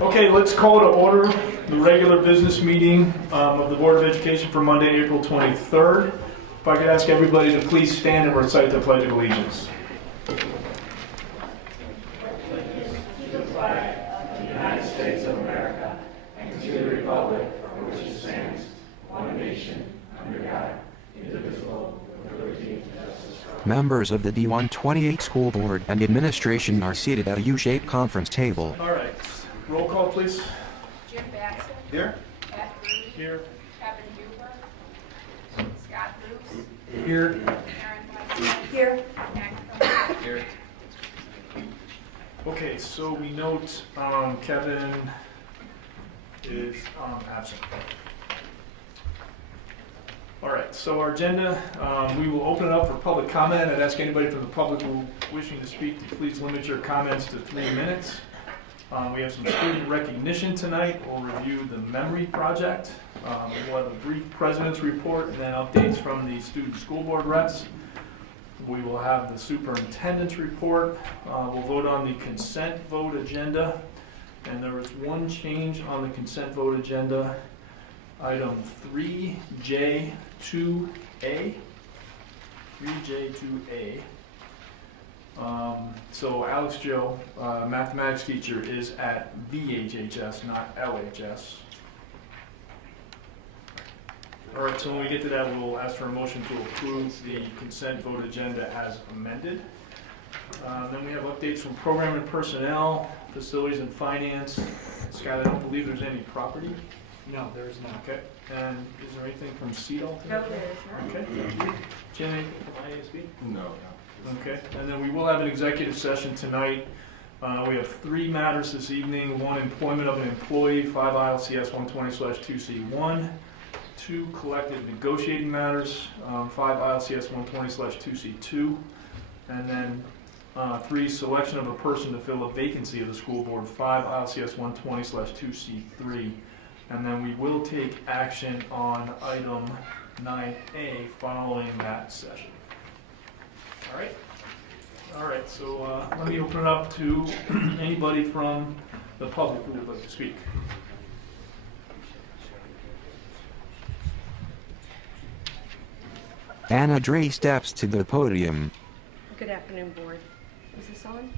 Okay, let's call to order the regular business meeting of the Board of Education for Monday, April 23rd. If I could ask everybody to please stand and recite the Pledge of Allegiance. To the flag of the United States of America and to the republic for which it stands, one nation, under God, indivisible, with liberty and justice for all. Members of the D128 School Board and administration are seated at a U-shaped conference table. All right, roll call, please. Jim Batson. Here. Pat Bruce. Here. Kevin Huber. Scott Bruce. Here. Aaron Weiss. Here. Mac Here. Okay, so we note Kevin is absent. All right, so our agenda, we will open it up for public comment. I'd ask anybody from the public who wishing to speak to please limit your comments to 3 minutes. We have some student recognition tonight. We'll review the memory project. We'll have a brief president's report and then updates from the student school board reps. We will have the superintendent's report. We'll vote on the consent vote agenda. And there is one change on the consent vote agenda. Item 3J2A. 3J2A. So Alex Joe, mathematics teacher, is at VHHS, not LHS. All right, so when we get to that, we'll ask for a motion to approve the consent vote agenda as amended. Then we have updates from program and personnel, facilities and finance. Scott, I don't believe there's any property. No, there is not. Okay. And is there anything from CEDAL? No, there is not. Okay. Jim, anything from IASB? No. Okay, and then we will have an executive session tonight. We have 3 matters this evening. 1, employment of an employee, 5 ILCS 120/2C1. 2, collective negotiating matters, 5 ILCS 120/2C2. And then 3, selection of a person to fill a vacancy of the school board, 5 ILCS 120/2C3. And then we will take action on item 9A following that session. All right, so let me open it up to anybody from the public who would like to speak. Anna Dre steps to the podium. Good afternoon, board. Is this on?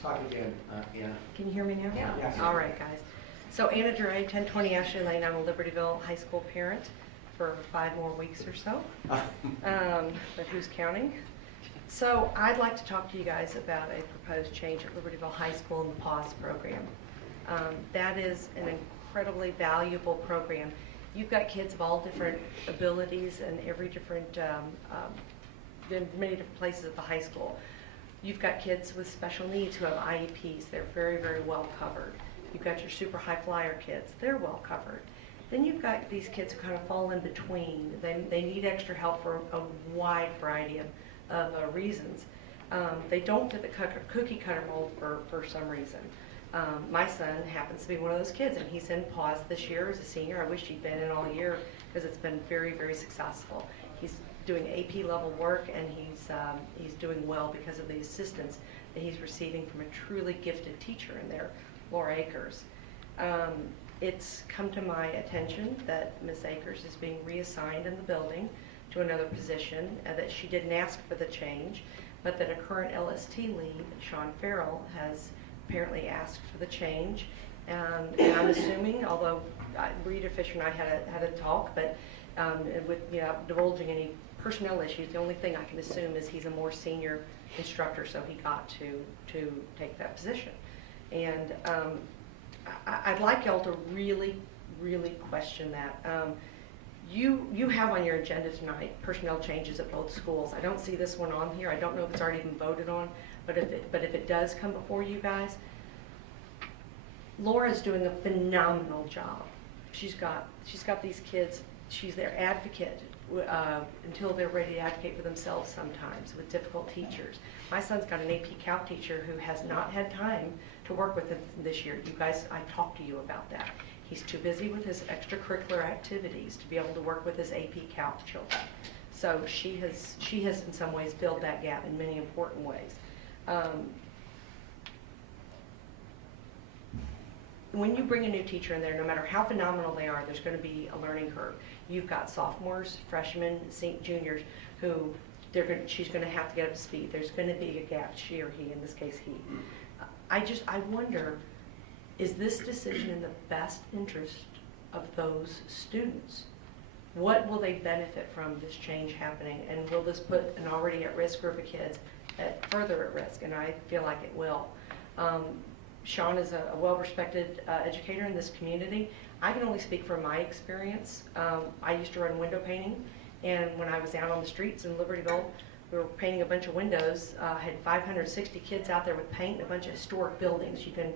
Talk again, Anna. Can you hear me now? Yeah. Yes. All right, guys. So Anna Dre, 1020 Ashley Lane. I'm a Libertyville High School parent for 5 more weeks or so, but who's counting? So I'd like to talk to you guys about a proposed change at Libertyville High School in the PAWS program. That is an incredibly valuable program. You've got kids of all different abilities and every different, in many different places at the high school. You've got kids with special needs who have IEPs. They're very, very well covered. You've got your super high flyer kids. They're well covered. Then you've got these kids who kind of fall in between. They need extra help for a wide variety of reasons. They don't fit the cookie cutter mold for some reason. My son happens to be one of those kids, and he's in PAWS this year as a senior. I wish he'd been in all year because it's been very, very successful. He's doing AP level work, and he's doing well because of the assistance that he's receiving from a truly gifted teacher in there, Laura Akers. It's come to my attention that Ms. Akers is being reassigned in the building to another position, that she didn't ask for the change, but that a current LST lead, Sean Farrell, has apparently asked for the change. And I'm assuming, although Rita Fisher and I had a talk, but without divulging any personnel issues, the only thing I can assume is he's a more senior instructor, so he got to take that position. And I'd like y'all to really, really question that. You have on your agenda tonight personnel changes at both schools. I don't see this one on here. I don't know if it's already been voted on, but if it does come before you guys, Laura's doing a phenomenal job. She's got these kids. She's their advocate until they're ready to advocate for themselves sometimes with difficult teachers. My son's got an AP Calc teacher who has not had time to work with him this year. You guys, I talked to you about that. He's too busy with his extracurricular activities to be able to work with his AP Calc children. So she has in some ways filled that gap in many important ways. when you bring a new teacher in there, no matter how phenomenal they are, there's going to be a learning curve. You've got sophomores, freshmen, juniors who she's going to have to get up to speed. There's going to be a gap, she or he, in this case he. I wonder, is this decision in the best interest of those students? What will they benefit from this change happening? And will this put an already at-risk group of kids further at risk? And I feel like it will. Sean is a well-respected educator in this community. I can only speak from my experience. I used to run window painting, and when I was out on the streets in Libertyville, we were painting a bunch of windows, had 560 kids out there with paint and a bunch of historic buildings. You can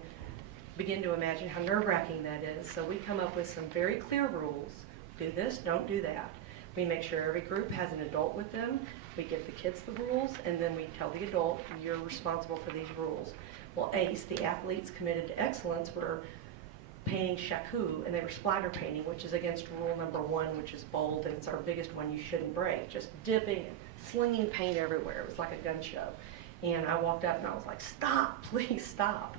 begin to imagine how nerve-wracking that is. So we come up with some very clear rules. Do this, don't do that. We make sure every group has an adult with them. We give the kids the rules, and then we tell the adult, you're responsible for these rules. Well, ACE, the Athletes Committed to Excellence, were painting shaku, and they were splatter painting, which is against rule number 1, which is bold, and it's our biggest one you shouldn't break. Just dipping, slinging paint everywhere. It was like a gun show. And I walked up and I was like, stop, please stop.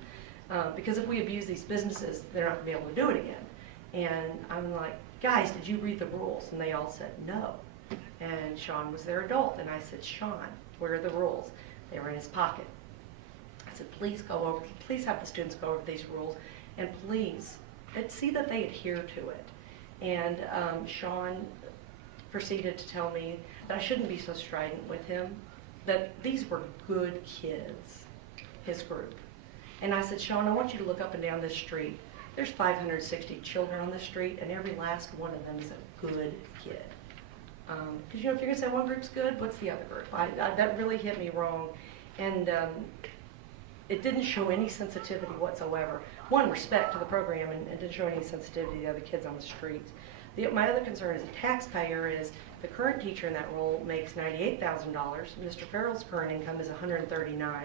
Because if we abuse these businesses, they're not going to be able to do it again. And I'm like, guys, did you read the rules? And they all said no. And Sean was their adult. And I said, Sean, where are the rules? They were in his pocket. I said, please have the students go over these rules, and please see that they adhere to it. And Sean proceeded to tell me that I shouldn't be so strident with him, that these were good kids, his group. And I said, Sean, I want you to look up and down this street. There's 560 children on this street, and every last one of them is a good kid. Because, if you're going to say one group's good, what's the other group? That really hit me wrong. And it didn't show any sensitivity whatsoever. One, respect to the program, and didn't show any sensitivity to the other kids on the streets. My other concern as a taxpayer is the current teacher in that role makes $98,000. Mr. Farrell's current income is $139,000.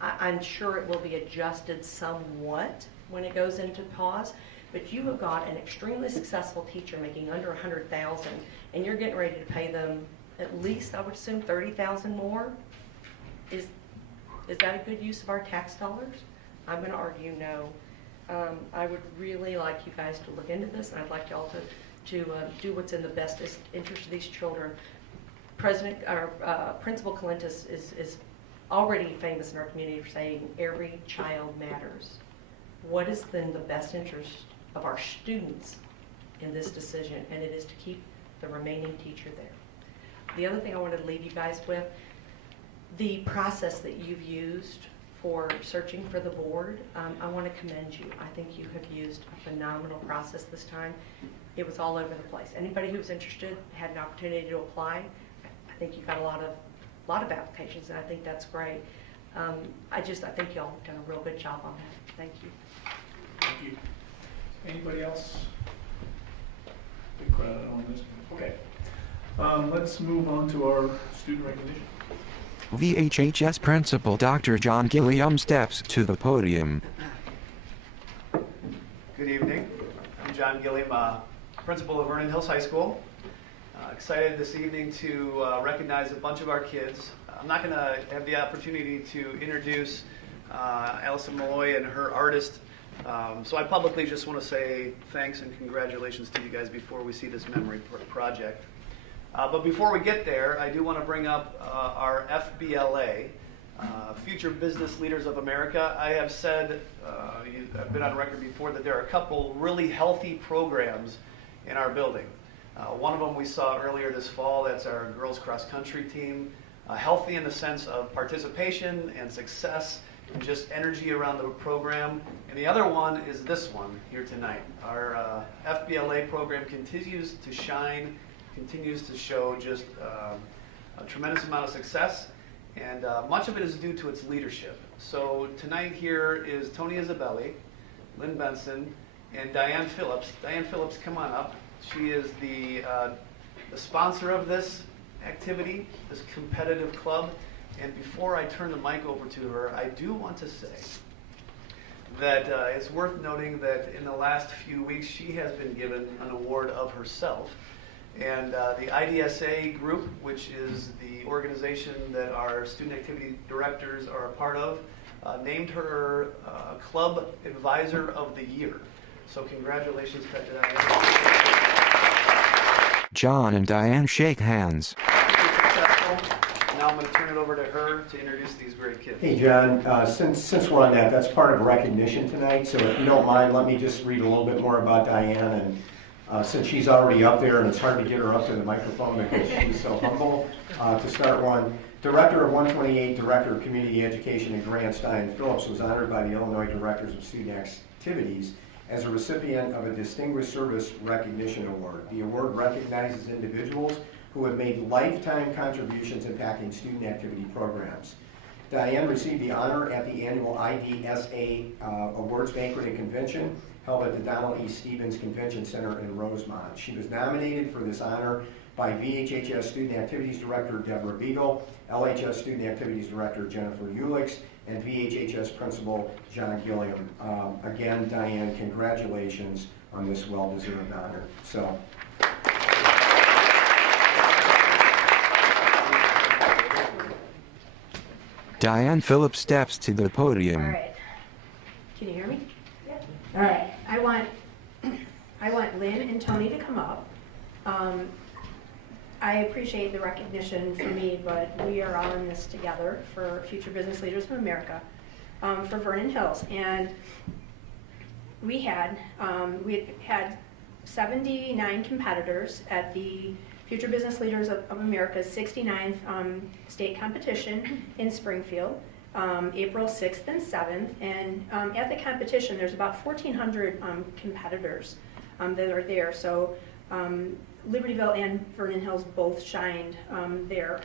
I'm sure it will be adjusted somewhat when it goes into pause, but you have got an extremely successful teacher making under $100,000, and you're getting ready to pay them at least, I would assume, $30,000 more. Is that a good use of our tax dollars? I'm going to argue no. I would really like you guys to look into this, and I'd like y'all to do what's in the best interest of these children. Principal Calentis is already famous in our community for saying every child matters. What is then the best interest of our students in this decision? And it is to keep the remaining teacher there. The other thing I wanted to leave you guys with, the process that you've used for searching for the board, I want to commend you. I think you have used a phenomenal process this time. It was all over the place. Anybody who was interested had an opportunity to apply. I think you got a lot of applications, and I think that's great. I think y'all have done a real good job on that. Thank you. Thank you. Anybody else? Big crowd on this one. Okay. Let's move on to our student recognition. VHHS Principal Dr. John Gilliam steps to the podium. Good evening. I'm John Gilliam, principal of Vernon Hills High School. Excited this evening to recognize a bunch of our kids. I'm not going to have the opportunity to introduce Allison Malloy and her artist, so I publicly just want to say thanks and congratulations to you guys before we see this memory project. But before we get there, I do want to bring up our FBLA, Future Business Leaders of America. I have said, I've been on record before, that there are a couple really healthy programs in our building. One of them we saw earlier this fall, that's our girls cross country team. Healthy in the sense of participation and success and just energy around the program. And the other one is this one here tonight. Our FBLA program continues to shine, continues to show just a tremendous amount of success, and much of it is due to its leadership. So tonight here is Tony Isabelli, Lynn Benson, and Diane Phillips. Diane Phillips, come on up. She is the sponsor of this activity, this competitive club. And before I turn the mic over to her, I do want to say that it's worth noting that in the last few weeks, she has been given an award of herself. And the IDSA group, which is the organization that our student activity directors are a part of, named her Club Advisor of the Year. So congratulations to Diane. John and Diane shake hands. Now I'm going to turn it over to her to introduce these great kids. Hey, John, since we're on that, that's part of recognition tonight, so if you don't mind, let me just read a little bit more about Diane. And since she's already up there and it's hard to get her up to the microphone because she's so humble, to start one, Director of 128, Director of Community Education and Grants, Diane Phillips, was honored by the Illinois Directors of Student Activities as a recipient of a Distinguished Service Recognition Award. The award recognizes individuals who have made lifetime contributions impacting student activity programs. Diane received the honor at the annual IDSA Awards Banquet and Convention held at the Donald E. Stevens Convention Center in Rosemont. She was nominated for this honor by VHHS Student Activities Director Deborah Beagle, LHS Student Activities Director Jennifer Ulix, and VHHS Principal John Gilliam. Again, Diane, congratulations on this well-deserved honor. So. Diane Phillips steps to the podium. All right. Can you hear me? Yeah. All right. I want Lynn and Tony to come up. I appreciate the recognition for me, but we are all in this together for Future Business Leaders of America, for Vernon Hills. And we had 79 competitors at the Future Business Leaders of America's 69th state competition in Springfield, April 6th and 7th. And at the competition, there's about 1,400 competitors that are there. So Libertyville and Vernon Hills both shined there.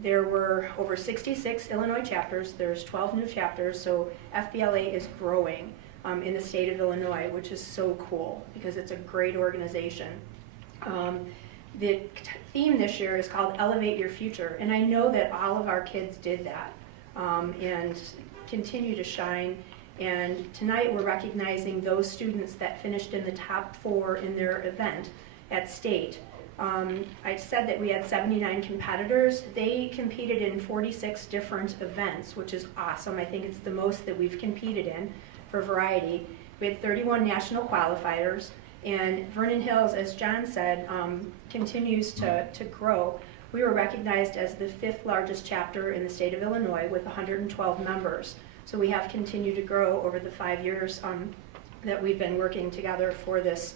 There were over 66 Illinois chapters. There's 12 new chapters, so FBLA is growing in the state of Illinois, which is so cool because it's a great organization. The theme this year is called Elevate Your Future, and I know that all of our kids did that and continue to shine. And tonight we're recognizing those students that finished in the top 4 in their event at state. I said that we had 79 competitors. They competed in 46 different events, which is awesome. I think it's the most that we've competed in for variety. We had 31 national qualifiers, and Vernon Hills, as John said, continues to grow. We were recognized as the 5th largest chapter in the state of Illinois with 112 members. So we have continued to grow over the 5 years that we've been working together for this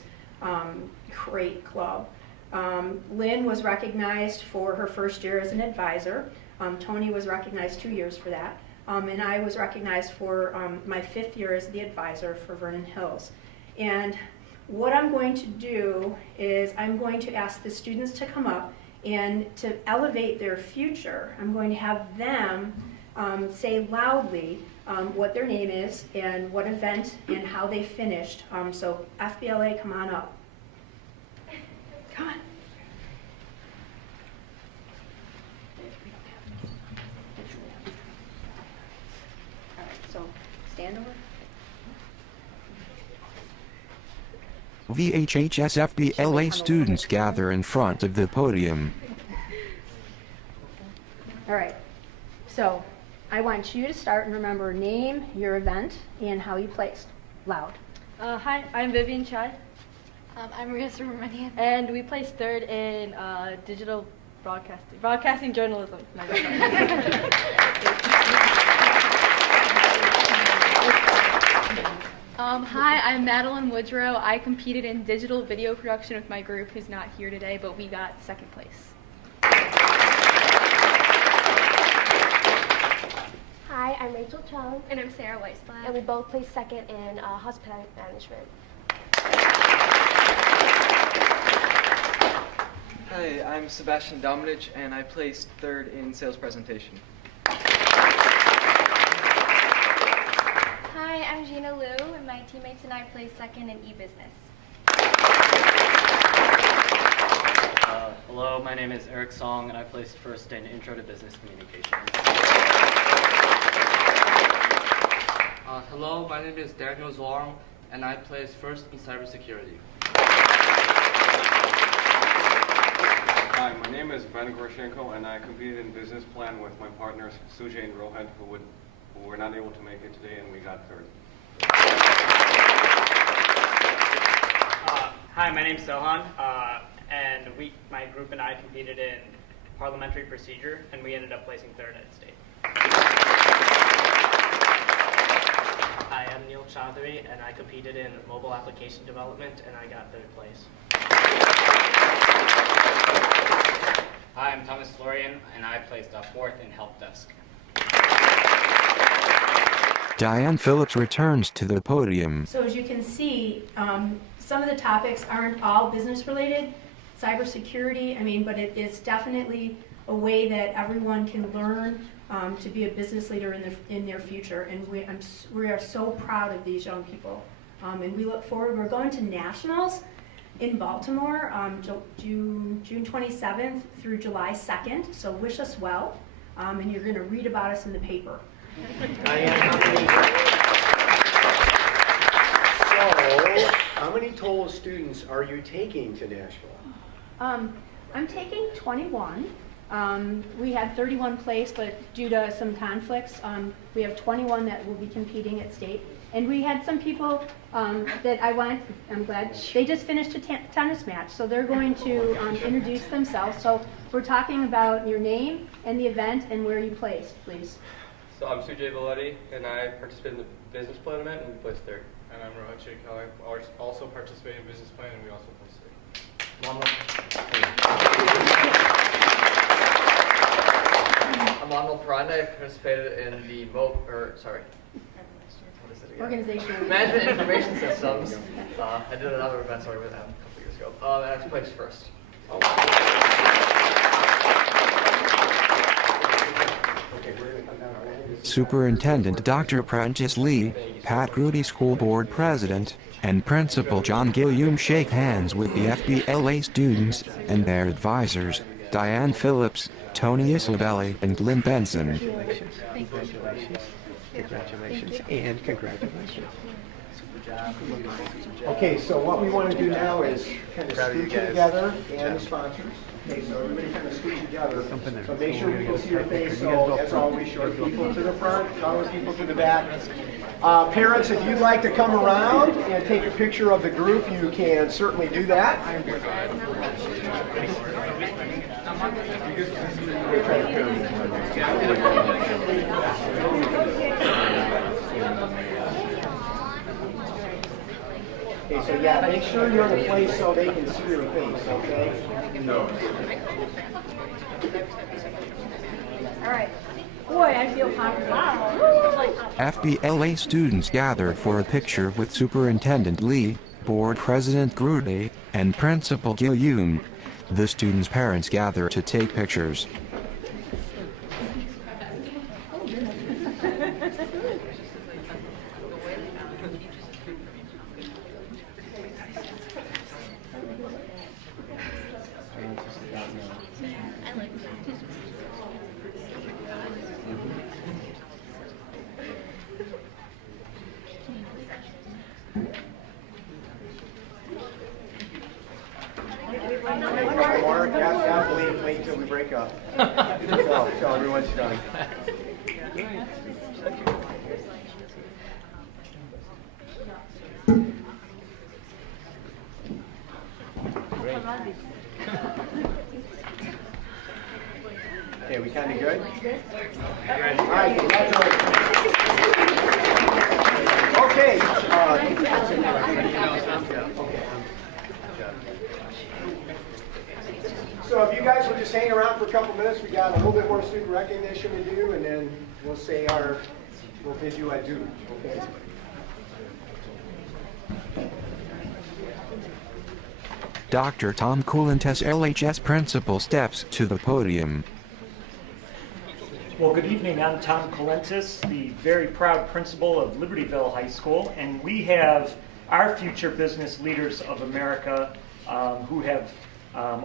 great club. Lynn was recognized for her first year as an advisor. Tony was recognized 2 years for that. And I was recognized for my 5th year as the advisor for Vernon Hills. And what I'm going to do is I'm going to ask the students to come up and to elevate their future. I'm going to have them say loudly what their name is and what event and how they finished. So FBLA, come on up. Come on. All right, so stand over. VHHS FBLA students gather in front of the podium. All right, so I want you to start and remember name, your event, and how you placed. Loud. Hi, I'm Vivian Chai, I'm Maria Subramanian. and we placed 3rd in digital broadcasting journalism. Hi, I'm Madeline Woodrow. I competed in digital video production with my group, who's not here today, but we got 2nd place. Hi, I'm Rachel Chung, And I'm Sarah Weisblatt. and we both placed 2nd in hospitality management. Hi, I'm Sebastian Dominich, and I placed 3rd in sales presentation. Hi, I'm Gina Liu, and my teammates and I placed 2nd in e-business. Hello, my name is Eric Song, and I placed 1st in Intro to Business Communications. Hello, my name is Daniel Zorm, and I placed 1st in cybersecurity. Hi, my name is Ben Goroshenko, and I competed in business plan with my partners Sujay and Rohan, who would who were not able to make it today, and we got third. Hi, my name's Sohan, and my group and I competed in parliamentary procedure, and we ended up placing third at state. Hi, I'm Neil Chaudhary, and I competed in mobile application development, and I got third place. Hi, I'm Thomas Florian, and I placed fourth in help desk. Diane Phillips returns to the podium. So as you can see, some of the topics aren't all business related, cybersecurity, but it's definitely a way that everyone can learn to be a business leader in their future. And we are so proud of these young people. And we look forward, we're going to nationals in Baltimore, June 27th through July 2nd. So wish us well, and you're gonna read about us in the paper. How many total students are you taking to Nashville? I'm taking 21. We had 31 placed, but due to some conflicts, we have 21 that will be competing at state. And we had some people I'm glad, they just finished a tennis match, so they're going to introduce themselves. So we're talking about your name and the event and where you placed, please. So I'm Sujay Valetti, and I participated in the business plan event, and we placed third. And I'm Rohan Sheikh. I also participated in business plan, and we also placed third. I'm Manuel Paranda. I participated in the Organization. Management Information Systems. I did another event, with them a couple years ago. And I placed first. Superintendent Dr. Prentice Lee, Pat Grudy School Board President, and Principal John Gilliam shake hands with the FBLA students and their advisors, Diane Phillips, Tony Isabelli, and Glenn Benson. Congratulations and congratulations. Okay, so what we want to do now is kind of scoot together and the sponsors. Okay, so everybody kind of scoot together. So make sure we can see your face. So as always, short people to the front, taller people to the back. Parents, if you'd like to come around and take a picture of the group, you can certainly do that. Okay, so yeah, make sure you're in a place so they can see your face, okay? No. All right. Boy, I feel confident. Wow. FBLA students gather for a picture with Superintendent Lee, Board President Grudy, and Principal Gilliam. The students' parents gather to take pictures. Wait until we break up. So everyone's done. Okay, we kind of good? All right, congratulations. Okay. So if you guys will just hang around for a couple minutes, we got a little bit more student recognition to do, and then we'll bid you adieu. Okay. Dr. Tom Coulentes, LHS Principal, steps to the podium. Well, good evening. I'm Tom Coulentes, the very proud principal of Libertyville High School, and we have our future business leaders of America who have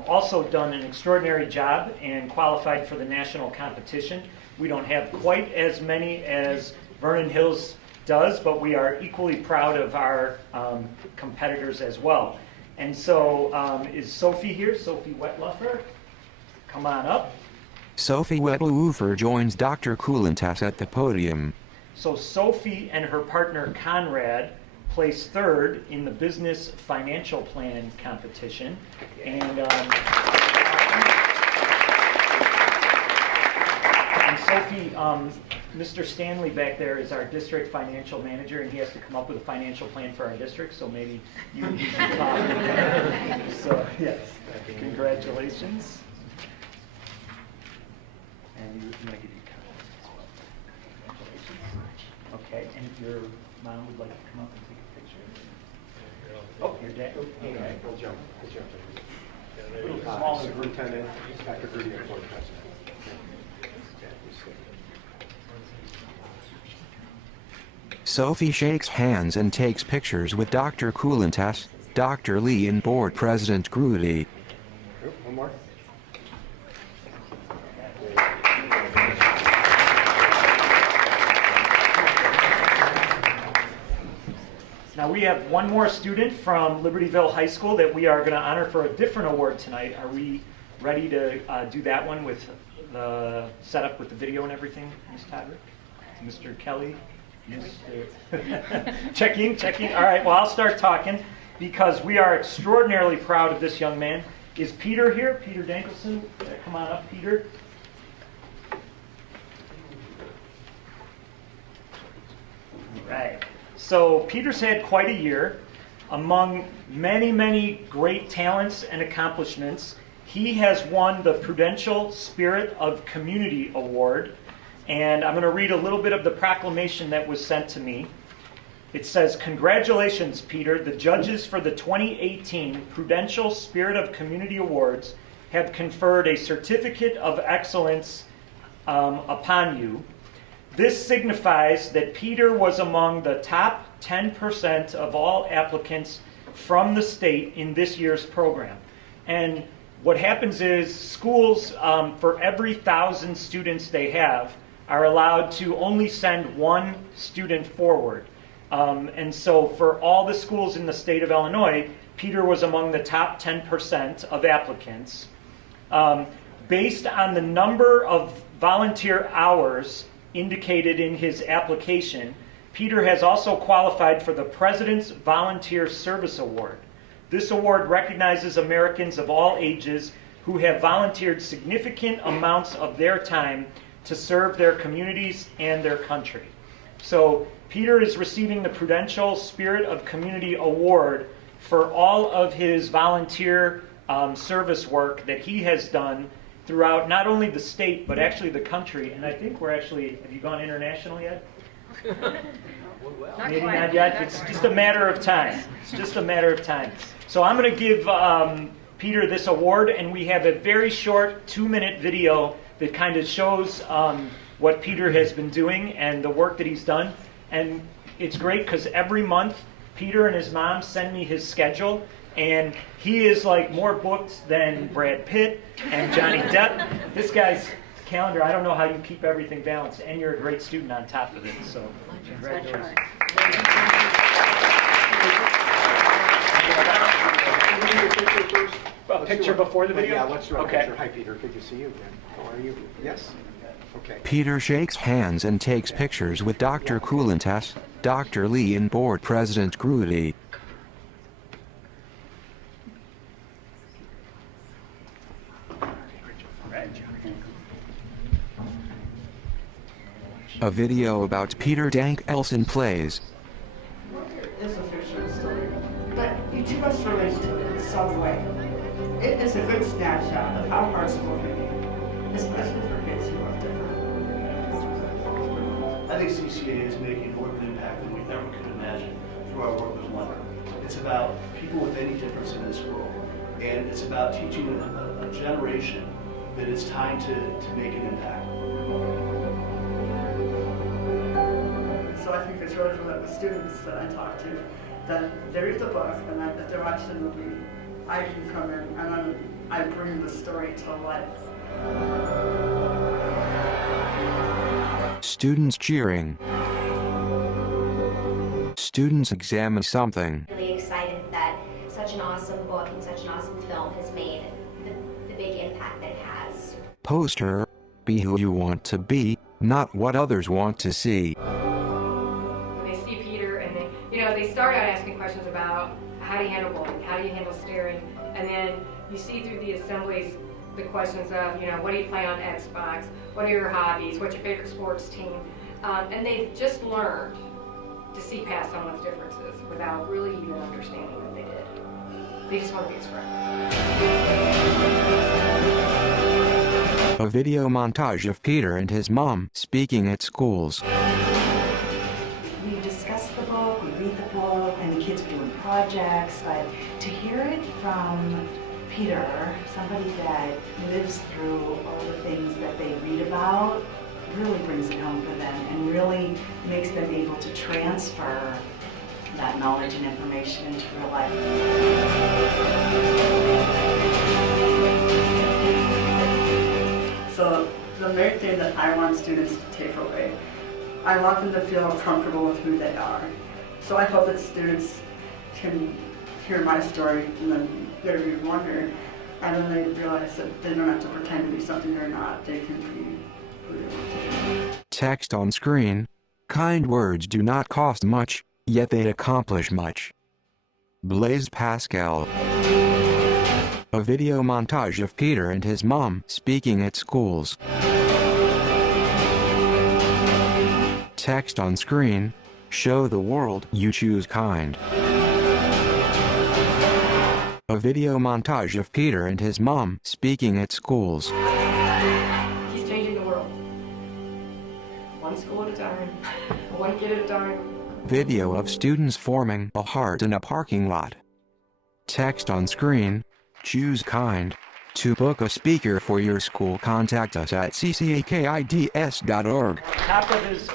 also done an extraordinary job and qualified for the national competition. We don't have quite as many as Vernon Hills does, but we are equally proud of our competitors as well. And so is Sophie here? Sophie Wetluffer? Come on up. Sophie Wetluffer joins Dr. Coulentes at the podium. So Sophie and her partner Conrad placed third in the business financial plan competition. And Sophie, Mr. Stanley back there is our district financial manager, and he has to come up with a financial plan for our district, so maybe you should talk. So, yes, congratulations. And I'm going to give you comments as well. Congratulations. Okay, and if your mom would like to come up and take a picture. Oh, your dad. Okay. We'll jump. Small superintendent, Dr. Grudy, board president. Sophie shakes hands and takes pictures with Dr. Coulantes, Dr. Lee and Board President Grudy. One more. Now we have one more student from Libertyville High School that we are going to honor for a different award tonight. Are we ready to do that one with the setup with the video and everything, Ms. Todrick? Mr. Kelly? Checking. All right, well, I'll start talking because we are extraordinarily proud of this young man. Is Peter here? Peter Dankelson? Come on up, Peter. All right. So Peter's had quite a year. Among many, many great talents and accomplishments, he has won the Prudential Spirit of Community Award. And I'm going to read a little bit of the proclamation that was sent to me. It says, "Congratulations, Peter. The judges for the 2018 Prudential Spirit of Community Awards have conferred a certificate of excellence upon you. This signifies that Peter was among the top 10% of all applicants from the state in this year's program." And what happens is schools, for every 1,000 students they have, are allowed to only send one student forward. And so for all the schools in the state of Illinois, Peter was among the top 10% of applicants. Based on the number of volunteer hours indicated in his application, Peter has also qualified for the President's Volunteer Service Award. This award recognizes Americans of all ages who have volunteered significant amounts of their time to serve their communities and their country. So Peter is receiving the Prudential Spirit of Community Award for all of his volunteer service work that he has done throughout not only the state, but actually the country. And I think we're actually, have you gone international yet? Maybe not yet. It's just a matter of time. It's just a matter of time. So I'm going to give Peter this award, and we have a very short 2-minute video that kind of shows what Peter has been doing and the work that he's done. And it's great because every month Peter and his mom send me his schedule, and he is like more booked than Brad Pitt and Johnny Depp. This guy's calendar, I don't know how you keep everything balanced, and you're a great student on top of it, so congratulations. Picture before the video? Yeah, let's do a Okay. picture. Hi, Peter. Good to see you again. How are you? Yes? Okay. Peter shakes hands and takes pictures with Dr. Coulantes, Dr. Lee and Board President Grudy. A video about Peter Dankelson plays. It's a fictional story, but you too much relate to it in some way. It is a good snapshot of how hard school can be, especially for kids who are different. I think CCA is making more of an impact than we ever could imagine through our work with Wonder. It's about people with any difference in this world, and it's about teaching a generation that it's time to make an impact. So I think it's really for the students that I talk to, that they read the book and that they're watching the movie, I can come in and then I bring the story to life. Students cheering. Students examine something. Really excited that such an awesome book and such an awesome film has made the big impact that it has. Poster. Be who you want to be, not what others want to see. they start out asking questions about how do you handle bullying, how do you handle staring, and then you see through the assemblies the questions of, what do you play on Xbox, what are your hobbies, what's your favorite sports team, and they've just learned to see past someone's differences without really even understanding what they did. They just want to be his friend. A video montage of Peter and his mom speaking at schools. We discuss the book, we read the book, and the kids are doing projects, but to hear it from Peter, somebody that lives through all the things that they read about, really brings it home for them and really makes them able to transfer that knowledge and information into real life. So the main thing that I want students to take away, I want them to feel comfortable with who they are. So I hope that students can hear my story and then they wonder, and then they realize that they don't have to pretend to be something they're not. They can be who they want to be. Text on screen. Kind words do not cost much, yet they accomplish much. Blaise Pascal. A video montage of Peter and his mom speaking at schools. Text on screen. Show the world you choose kind. A video montage of Peter and his mom speaking at schools. He's changing the world. One school at a time, one kid at a time. Video of students forming a heart in a parking lot. Text on screen. Choose kind. To book a speaker for your school, contact us at ccakids.org.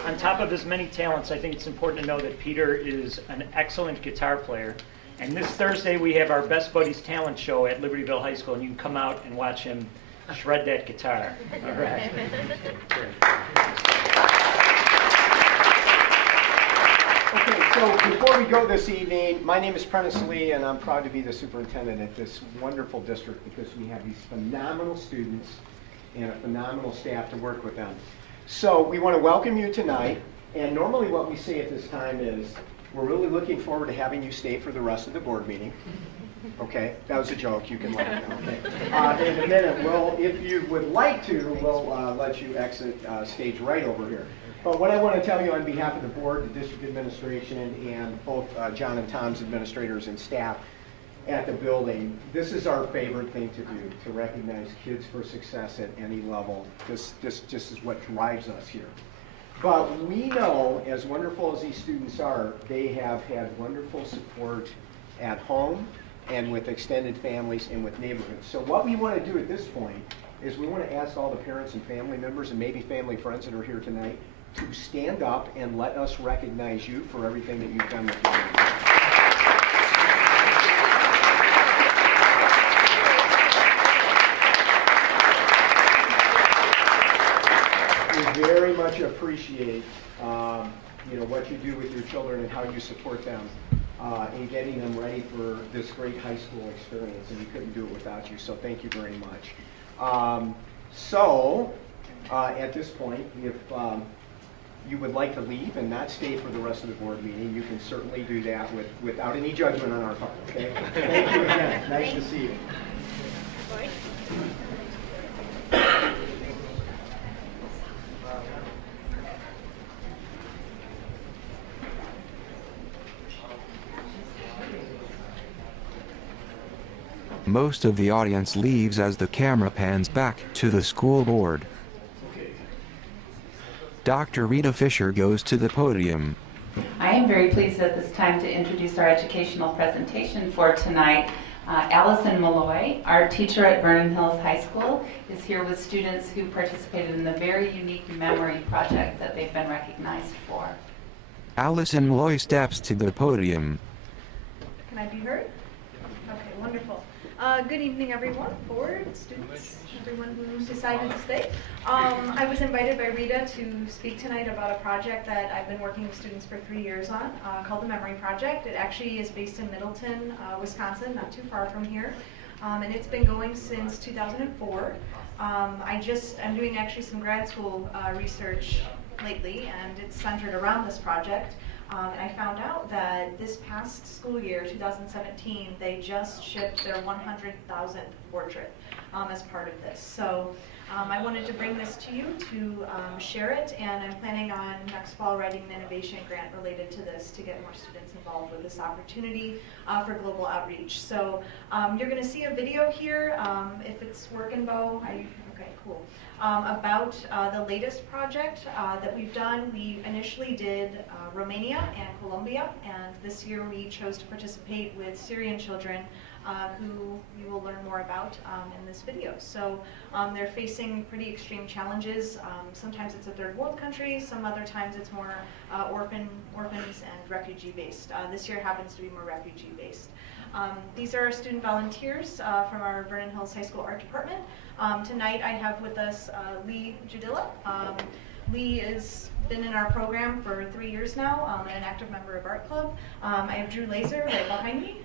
On top of his many talents, I think it's important to know that Peter is an excellent guitar player. And this Thursday we have our Best Buddies talent show at Libertyville High School, and you can come out and watch him shred that guitar. All right. Okay, so before we go this evening, my name is Prentice Lee, and I'm proud to be the superintendent at this wonderful district because we have these phenomenal students and a phenomenal staff to work with them. So we want to welcome you tonight, and normally what we say at this time is, we're really looking forward to having you stay for the rest of the board meeting. Okay, that was a joke, you can laugh now, okay? In a minute, if you would like to, we'll let you exit stage right over here. But what I want to tell you on behalf of the board, the district administration, and both John and Tom's administrators and staff at the building, this is our favorite thing to do, to recognize kids for success at any level. This just is what drives us here. But we know, as wonderful as these students are, they have had wonderful support at home and with extended families and with neighborhoods. So what we want to do at this point is we want to ask all the parents and family members and maybe family friends that are here tonight to stand up and let us recognize you for everything that you've done with your neighborhood. We very much appreciate what you do with your children and how you support them in getting them ready for this great high school experience, and we couldn't do it without you, so thank you very much. At this point, if you would like to leave and not stay for the rest of the board meeting, you can certainly do that without any judgment on our part, okay? Thank you again. Nice to see you. Most of the audience leaves as the camera pans back to the school board. Dr. Rita Fisher goes to the podium. I am very pleased at this time to introduce our educational presentation for tonight. Allison Malloy, our teacher at Vernon Hills High School, is here with students who participated in the very unique memory project that they've been recognized for. Allison Malloy steps to the podium. Can I be heard? Okay, wonderful. Good evening, everyone, board, students, everyone who decided to stay. I was invited by Rita to speak tonight about a project that I've been working with students for 3 years on, called the Memory Project. It actually is based in Middleton, Wisconsin, not too far from here. And it's been going since 2004. I'm doing actually some grad school research lately, and it's centered around this project. And I found out that this past school year, 2017, they just shipped their 100,000th portrait as part of this. So I wanted to bring this to you to share it, and I'm planning on next fall writing an innovation grant related to this to get more students involved with this opportunity for global outreach. So you're going to see a video here, if it's working, Bo. Okay, cool. About the latest project that we've done. We initially did Romania and Colombia, and this year we chose to participate with Syrian children who you will learn more about in this video. So they're facing pretty extreme challenges. Sometimes it's a third world country, some other times it's more orphans and refugee based. This year happens to be more refugee based. These are our student volunteers from our Vernon Hills High School Art Department. Tonight I have with us Lee Judilla. Lee has been in our program for 3 years now, an active member of Art Club. I have Drew Laser right behind me.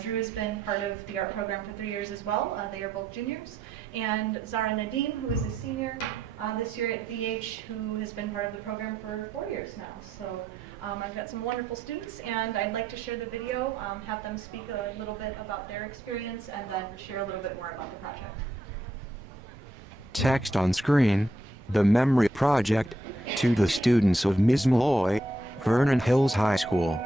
Drew has been part of the art program for 3 years as well. They are both juniors. And Zara Nadim, who is a senior this year at VH, who has been part of the program for 4 years now. So I've got some wonderful students, and I'd like to share the video, have them speak a little bit about their experience, and then share a little bit more about the project. Text on screen, the Memory Project, to the students of Ms. Malloy, Vernon Hills High School.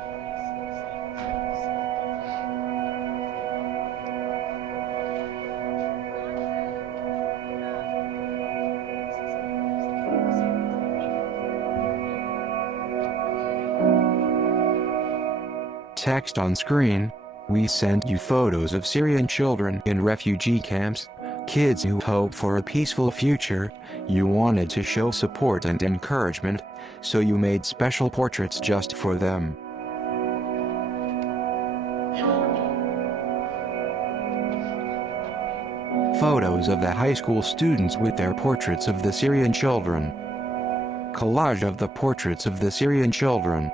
Text on screen, we sent you photos of Syrian children in refugee camps, kids who hope for a peaceful future. You wanted to show support and encouragement, so you made special portraits just for them. Photos of the high school students with their portraits of the Syrian children. Collage of the portraits of the Syrian children.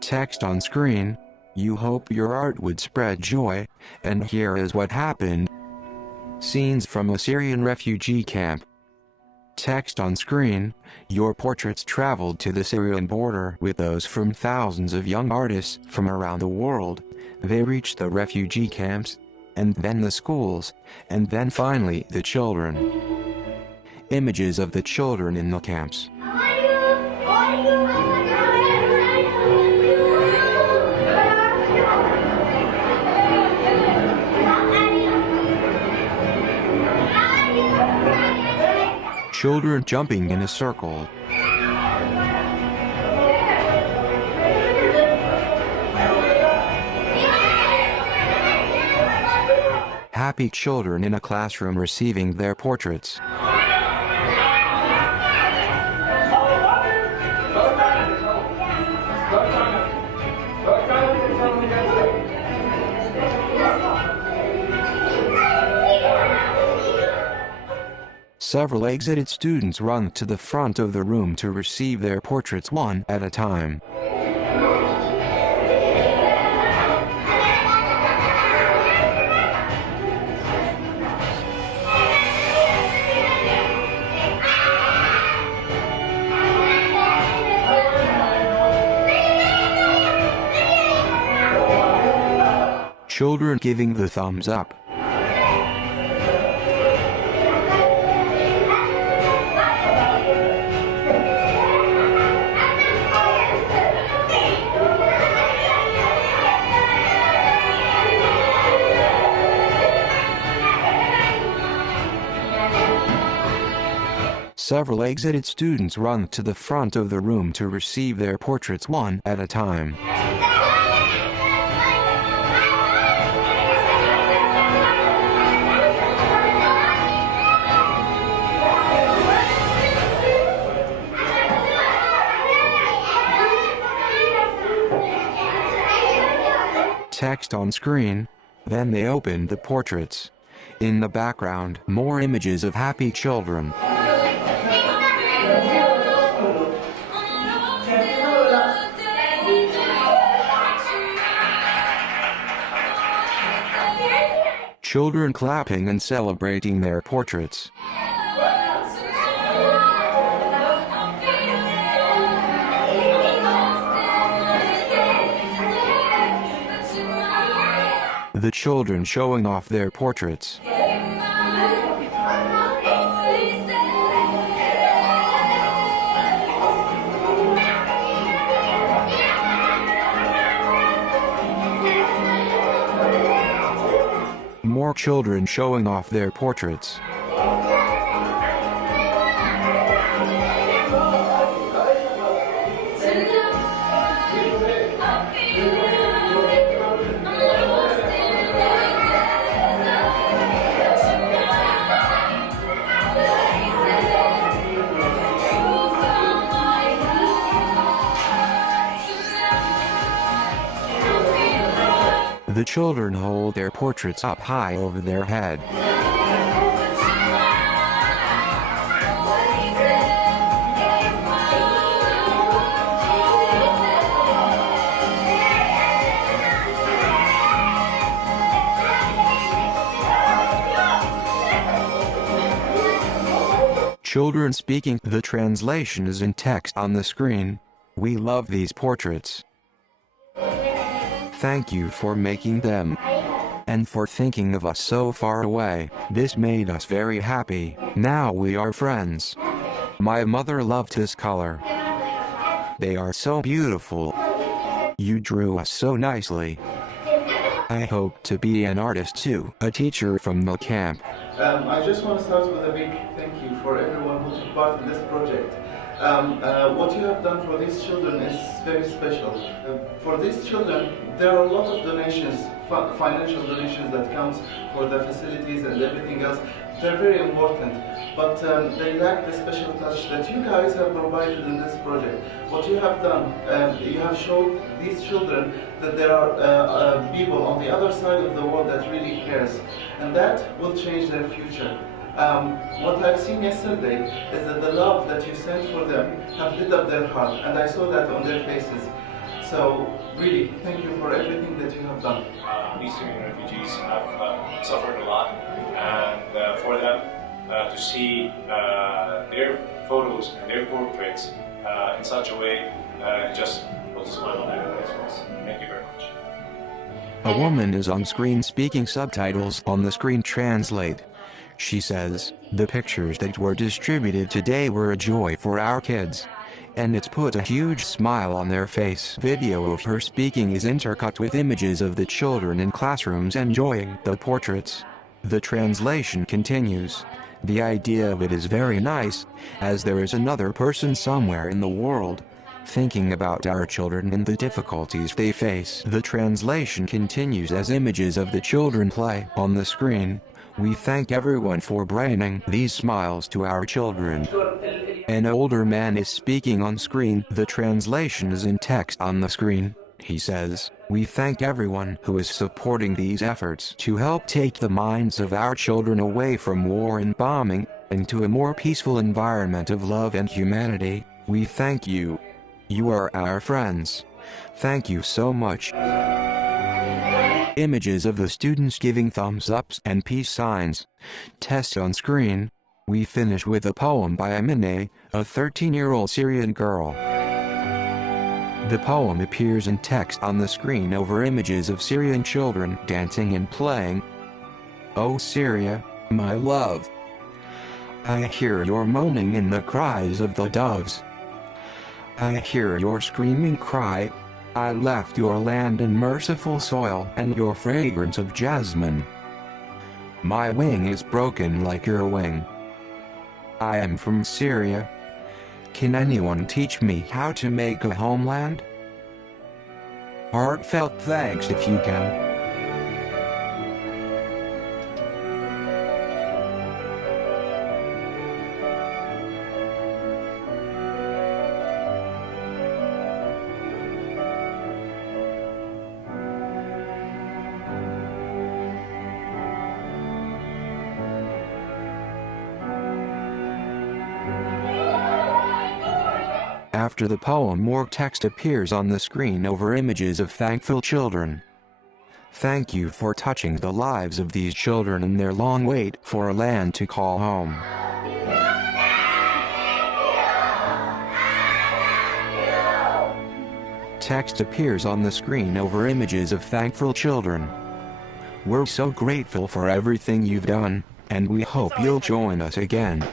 Text on screen, you hope your art would spread joy, and here is what happened. Scenes from a Syrian refugee camp. Text on screen, your portraits traveled to the Syrian border with those from thousands of young artists from around the world. They reached the refugee camps, and then the schools, and then finally the children. Images of the children in the camps. Children jumping in a circle. Happy children in a classroom receiving their portraits. Several exited students run to the front of the room to receive their portraits one at a time. Children giving the thumbs up. Several exited students run to the front of the room to receive their portraits one at a time. Text on screen, then they opened the portraits. In the background, more images of happy children. Children clapping and celebrating their portraits. the children showing off their portraits. More children showing off their portraits. The children hold their portraits up high over their head. Children speaking. The translation is in text on the screen. We love these portraits. Thank you for making them. And for thinking of us so far away. This made us very happy. Now we are friends. My mother loved this color. They are so beautiful. You drew us so nicely. I hope to be an artist too. A teacher from the camp. I just want to start with a big thank you for everyone who took part in this project. What you have done for these children is very special. For these children, there are a lot of donations, financial donations that counts for the facilities and everything else. They're very important, but they lack the special touch that you guys have provided in this project. What you have done, you have shown these children that there are people on the other side of the world that really cares, and that will change their future. What I've seen yesterday is that the love that you sent for them have lit up their heart, and I saw that on their faces. So really, thank you for everything that you have done. These Syrian refugees have suffered a lot, and for them to see their photos and their portraits in such a way just puts a smile on everyone's face. Thank you very much. A woman is on screen speaking. Subtitles on the screen translate. She says, the pictures that were distributed today were a joy for our kids. And it's put a huge smile on their face. Video of her speaking is intercut with images of the children in classrooms enjoying the portraits. The translation continues. The idea of it is very nice, as there is another person somewhere in the world thinking about our children and the difficulties they face. The translation continues as images of the children play on the screen. We thank everyone for bringing these smiles to our children. An older man is speaking on screen. The translation is in text on the screen. He says, we thank everyone who is supporting these efforts to help take the minds of our children away from war and bombing, into a more peaceful environment of love and humanity. We thank you. You are our friends. Thank you so much. Images of the students giving thumbs ups and peace signs. Test on screen. We finish with a poem by Amine, a 13-year-old Syrian girl. The poem appears in text on the screen over images of Syrian children dancing and playing. Oh Syria, my love, I hear your moaning in the cries of the doves. I hear your screaming cry. I left your land in merciful soil and your fragrance of jasmine. My wing is broken like your wing. I am from Syria. Can anyone teach me how to make a homeland? Heartfelt thanks if you can. After the poem, more text appears on the screen over images of thankful children. Thank you for touching the lives of these children in their long wait for a land to call home. Text appears on the screen over images of thankful children. We're so grateful for everything you've done, and we hope you'll join us again.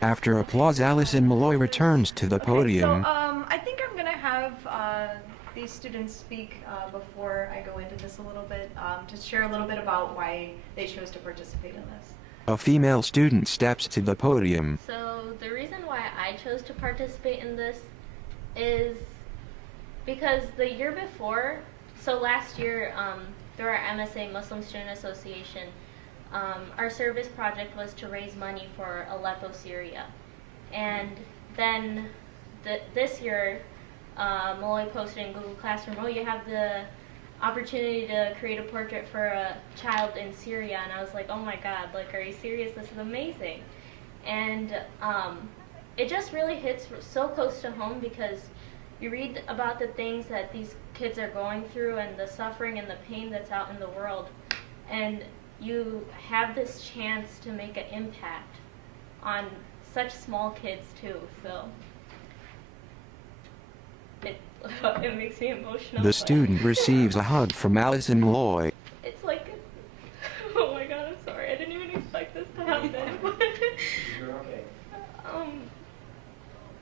After applause, Allison Malloy returns to the podium. I think I'm going to have these students speak before I go into this a little bit, to share a little bit about why they chose to participate in this. A female student steps to the podium. So the reason why I chose to participate in this is because the year before, so last year, through our MSA, Muslim Student Association, our service project was to raise money for Aleppo, Syria. And then this year, Malloy posted in Google Classroom, oh, you have the opportunity to create a portrait for a child in Syria. And I was like, oh my God, like, are you serious? This is amazing. And it just really hits so close to home because you read about the things that these kids are going through and the suffering and the pain that's out in the world. And you have this chance to make an impact on such small kids too, so it makes me emotional. The student receives a hug from Allison Malloy. It's like, oh my God, I'm sorry, I didn't even expect this to happen. You're okay.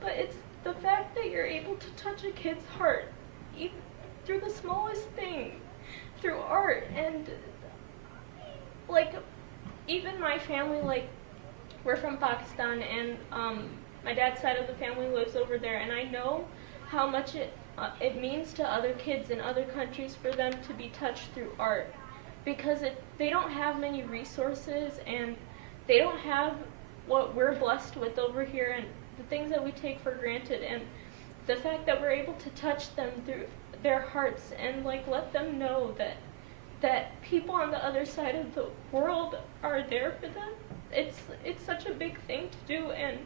But it's the fact that you're able to touch a kid's heart, even through the smallest thing, through art, and like, even my family, like, we're from Pakistan, and my dad's side of the family lives over there, and I know how much it means to other kids in other countries for them to be touched through art, because they don't have many resources, and they don't have what we're blessed with over here, and the things that we take for granted, and the fact that we're able to touch them through their hearts and, like, let them know that people on the other side of the world are there for them. It's such a big thing to do, and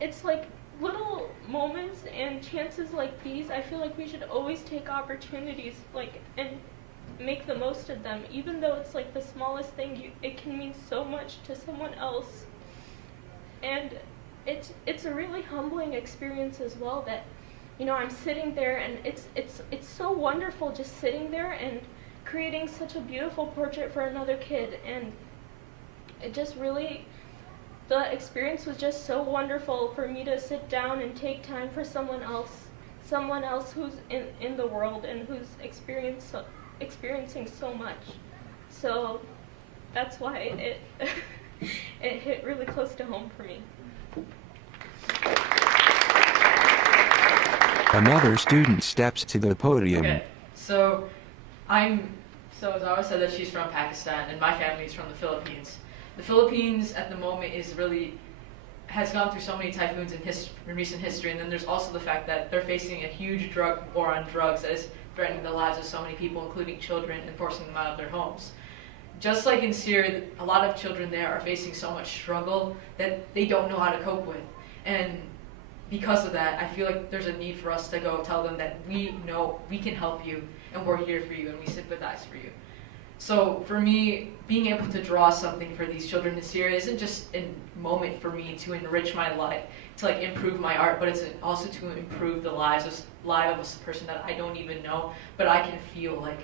it's like little moments and chances like these. I feel like we should always take opportunities, like, and make the most of them, even though it's like the smallest thing. It can mean so much to someone else, and it's a really humbling experience as well. That, you know, I'm sitting there, and it's so wonderful just sitting there and creating such a beautiful portrait for another kid, and it just really, the experience was just so wonderful for me to sit down and take time for someone else who's in the world and who's experiencing so much. So that's why it it hit really close to home for me. Another student steps to the podium. Okay, so Zara said that she's from Pakistan, and my family is from the Philippines. The Philippines at the moment has gone through so many typhoons in recent history, and then there's also the fact that they're facing a huge drug war on drugs that is threatening the lives of so many people, including children, and forcing them out of their homes. Just like in Syria, a lot of children there are facing so much struggle that they don't know how to cope with. And because of that, I feel like there's a need for us to go tell them that we know we can help you, and we're here for you, and we sympathize for you. So for me, being able to draw something for these children in Syria isn't just a moment for me to enrich my life, to like improve my art, but it's also to improve the life of a person that I don't even know, but I can feel like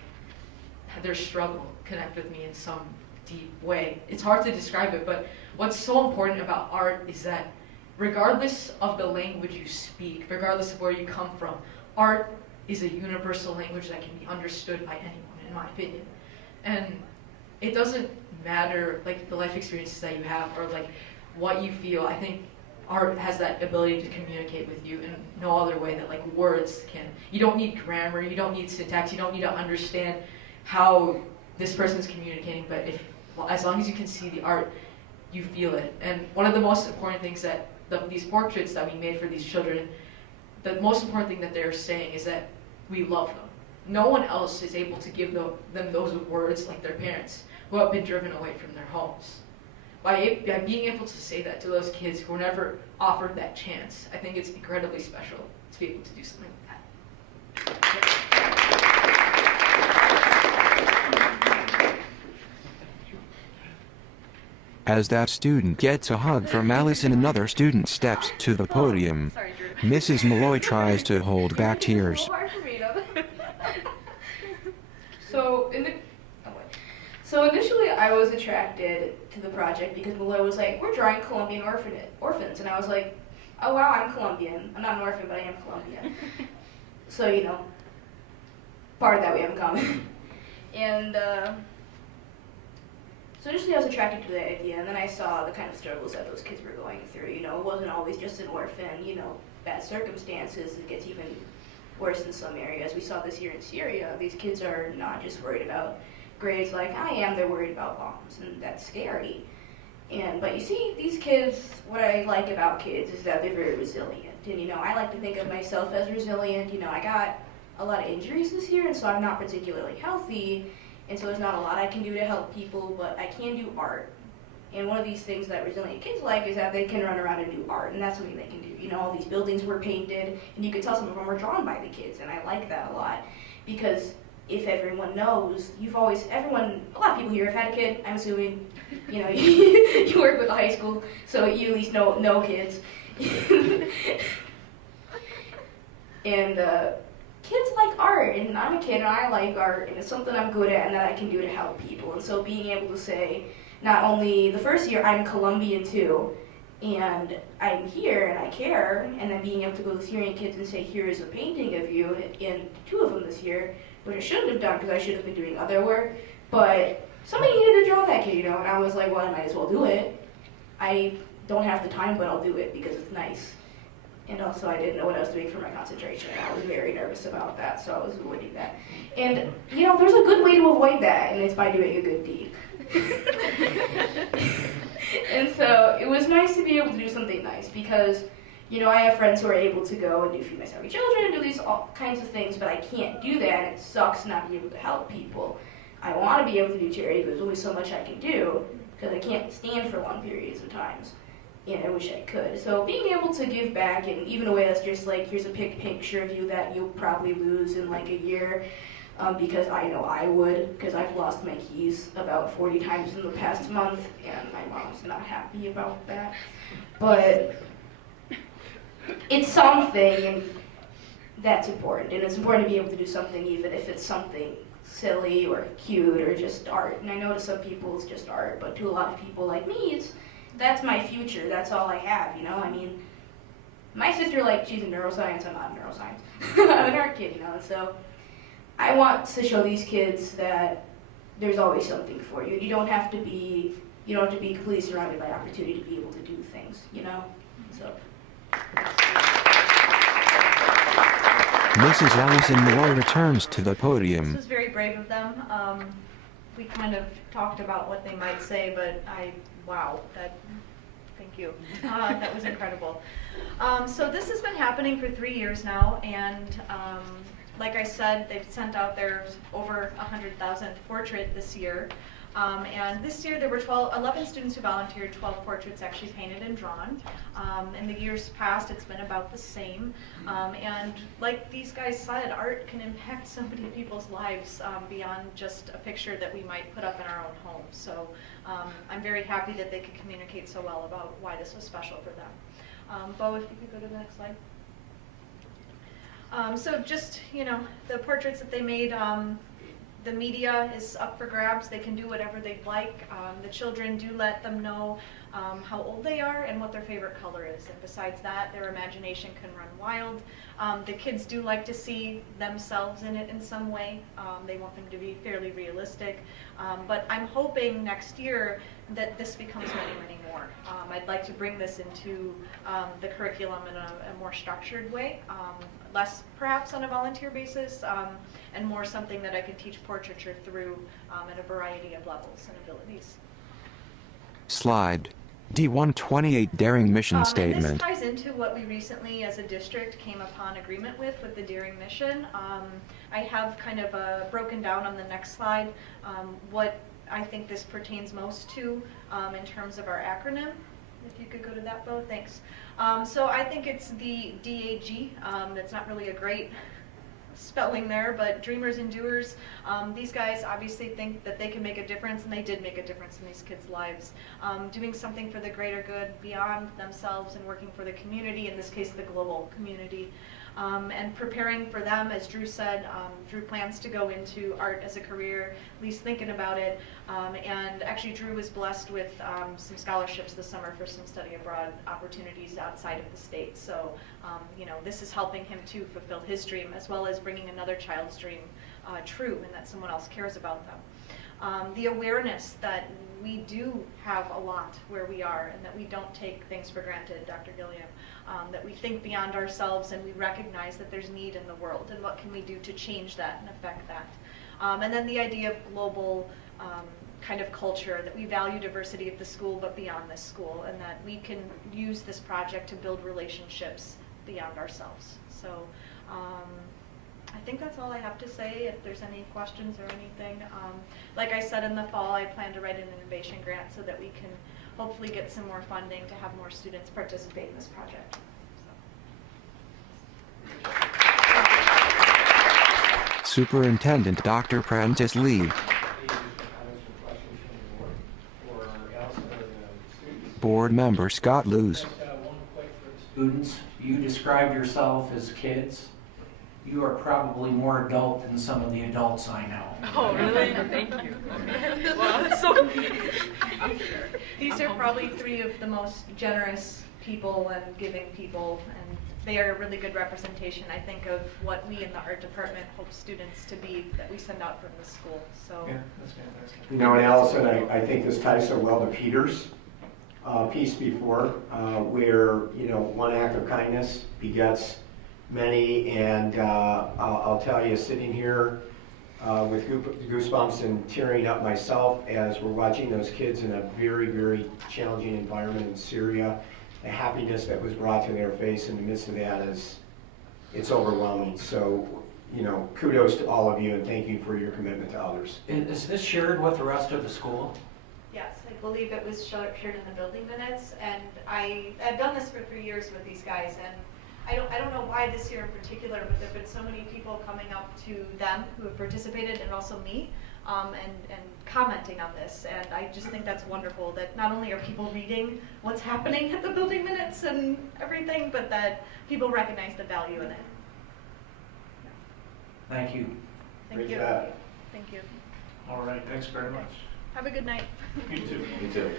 their struggle connect with me in some deep way. It's hard to describe it, but what's so important about art is that regardless of the language you speak, regardless of where you come from, art is a universal language that can be understood by anyone, in my opinion. And it doesn't matter like the life experiences that you have or like what you feel. I think art has that ability to communicate with you in no other way that like words can. You don't need grammar, you don't need syntax, you don't need to understand how this person's communicating, but as long as you can see the art, you feel it. And one of the most important things that these portraits that we made for these children, the most important thing that they're saying is that we love them. No one else is able to give them those words like their parents, who have been driven away from their homes. By being able to say that to those kids who were never offered that chance, I think it's incredibly special to be able to do something like that. As that student gets a hug from Allison, another student steps to the podium. Mrs. Malloy tries to hold back tears. So initially I was attracted to the project because Malloy was like, we're drawing Colombian orphans. And I was like, oh wow, I'm Colombian. I'm not an orphan, but I am Colombian. So, you know, part of that we have in common. And so initially I was attracted to the idea, and then I saw the kind of struggles that those kids were going through. You know, it wasn't always just an orphan, you know, bad circumstances. It gets even worse in some areas. We saw this year in Syria. These kids are not just worried about grades like I am, they're worried about bombs, and that's scary. But you see, these kids, what I like about kids is that they're very resilient. And, you know, I like to think of myself as resilient. You know, I got a lot of injuries this year, and so I'm not particularly healthy, and so there's not a lot I can do to help people, but I can do art. And one of these things that resilient kids like is that they can run around and do art, and that's something they can do. You know, all these buildings were painted, and you could tell some of them were drawn by the kids, and I like that a lot, because if everyone knows, a lot of people here have had a kid, I'm assuming, you know, you work with a high school, so you at least know kids. And kids like art, and I'm a kid and I like art, and it's something I'm good at and that I can do to help people. And so being able to say, not only the first year, I'm Colombian too, and I'm here and I care, and then being able to go to Syrian kids and say, here is a painting of you, and 2 of them this year, which I shouldn't have done because I should have been doing other work, but somebody needed to draw that kid, you know, and I was like, well, I might as well do it. I don't have the time, but I'll do it because it's nice. And also I didn't know what I was doing for my concentration, and I was very nervous about that, so I was avoiding that. And, you know, there's a good way to avoid that, and it's by doing a good deed. And so it was nice to be able to do something nice because, you know, I have friends who are able to go and do Feed My Starving Children and do these all kinds of things, but I can't do that, and it sucks not being able to help people. I want to be able to do charity, but there's only so much I can do because I can't stand for long periods of times. And I wish I could. So being able to give back in even a way that's just like, here's a picture of you that you'll probably lose in like a year, because I know I would, because I've lost my keys about 40 times in the past month, and my mom's not happy about that. But it's something, and that's important. And it's important to be able to do something even if it's something silly or cute or just art. And I know to some people it's just art, but to a lot of people like me, that's my future. That's all I have, you know? I mean, my sister, like, she's in neuroscience. I'm not in neuroscience. I'm an art kid, you know? And so I want to show these kids that there's always something for you. You don't have to be completely surrounded by opportunity to be able to do things, you know? So. Mrs. Allison Moore returns to the podium. This was very brave of them. We kind of talked about what they might say, but wow, thank you. That was incredible. So this has been happening for 3 years now, and like I said, they've sent out their over 100,000th portrait this year. And this year there were 11 students who volunteered, 12 portraits actually painted and drawn. In the years past, it's been about the same. And like these guys said, art can impact so many people's lives beyond just a picture that we might put up in our own home. So I'm very happy that they could communicate so well about why this was special for them. Bo, if you could go to the next slide. So just, you know, the portraits that they made, the media is up for grabs. They can do whatever they'd like. The children do let them know how old they are and what their favorite color is. And besides that, their imagination can run wild. The kids do like to see themselves in it in some way. They want them to be fairly realistic. But I'm hoping next year that this becomes many, many more. I'd like to bring this into the curriculum in a more structured way, less perhaps on a volunteer basis, and more something that I can teach portraiture through at a variety of levels and abilities. Slide. D128 Daring Mission Statement. And this ties into what we recently as a district came upon agreement with the Daring Mission. I have kind of broken down on the next slide what I think this pertains most to in terms of our acronym. If you could go to that, Bo, thanks. So I think it's the DAG. That's not really a great spelling there, but dreamers and doers. These guys obviously think that they can make a difference, and they did make a difference in these kids' lives. Doing something for the greater good beyond themselves and working for the community, in this case the global community. And preparing for them, as Drew said, Drew plans to go into art as a career, at least thinking about it. And actually Drew was blessed with some scholarships this summer for some study abroad opportunities outside of the state. So, you know, this is helping him to fulfill his dream, as well as bringing another child's dream true, and that someone else cares about them. The awareness that we do have a lot where we are, and that we don't take things for granted, Dr. Gilliam, that we think beyond ourselves and we recognize that there's need in the world, and what can we do to change that and affect that. And then the idea of global kind of culture, that we value diversity at the school but beyond this school, and that we can use this project to build relationships beyond ourselves. So I think that's all I have to say. If there's any questions or anything, like I said, in the fall I plan to write an innovation grant so that we can hopefully get some more funding to have more students participate in this project. Superintendent Dr. Prentice Lee. Board member Scott Lewis. Students, you described yourself as kids. You are probably more adult than some of the adults I know. Oh, really? Thank you. Wow, that's so neat. These are probably three of the most generous people and giving people, and they are a really good representation, I think, of what we in the art department hope students to be that we send out from the school. So yeah, that's fantastic. You know, and Allison, I think this ties so well to Peter's piece before, where, you know, one act of kindness begets many, and I'll tell you, sitting here with goosebumps and tearing up myself as we're watching those kids in a very, very challenging environment in Syria, the happiness that was brought to their face in the midst of that it's overwhelming. So, you know, kudos to all of you, and thank you for your commitment to others. Is this shared with the rest of the school? yes, I believe it was shared in the building minutes, and I've done this for 3 years with these guys, and I don't know why this year in particular, but there have been so many people coming up to them who have participated, and also me, and commenting on this. And I just think that's wonderful, that not only are people reading what's happening at the building minutes and everything, but that people recognize the value in it. Thank you. Thank you. Thank you. All right, thanks very much. Have a good night. You too. You too.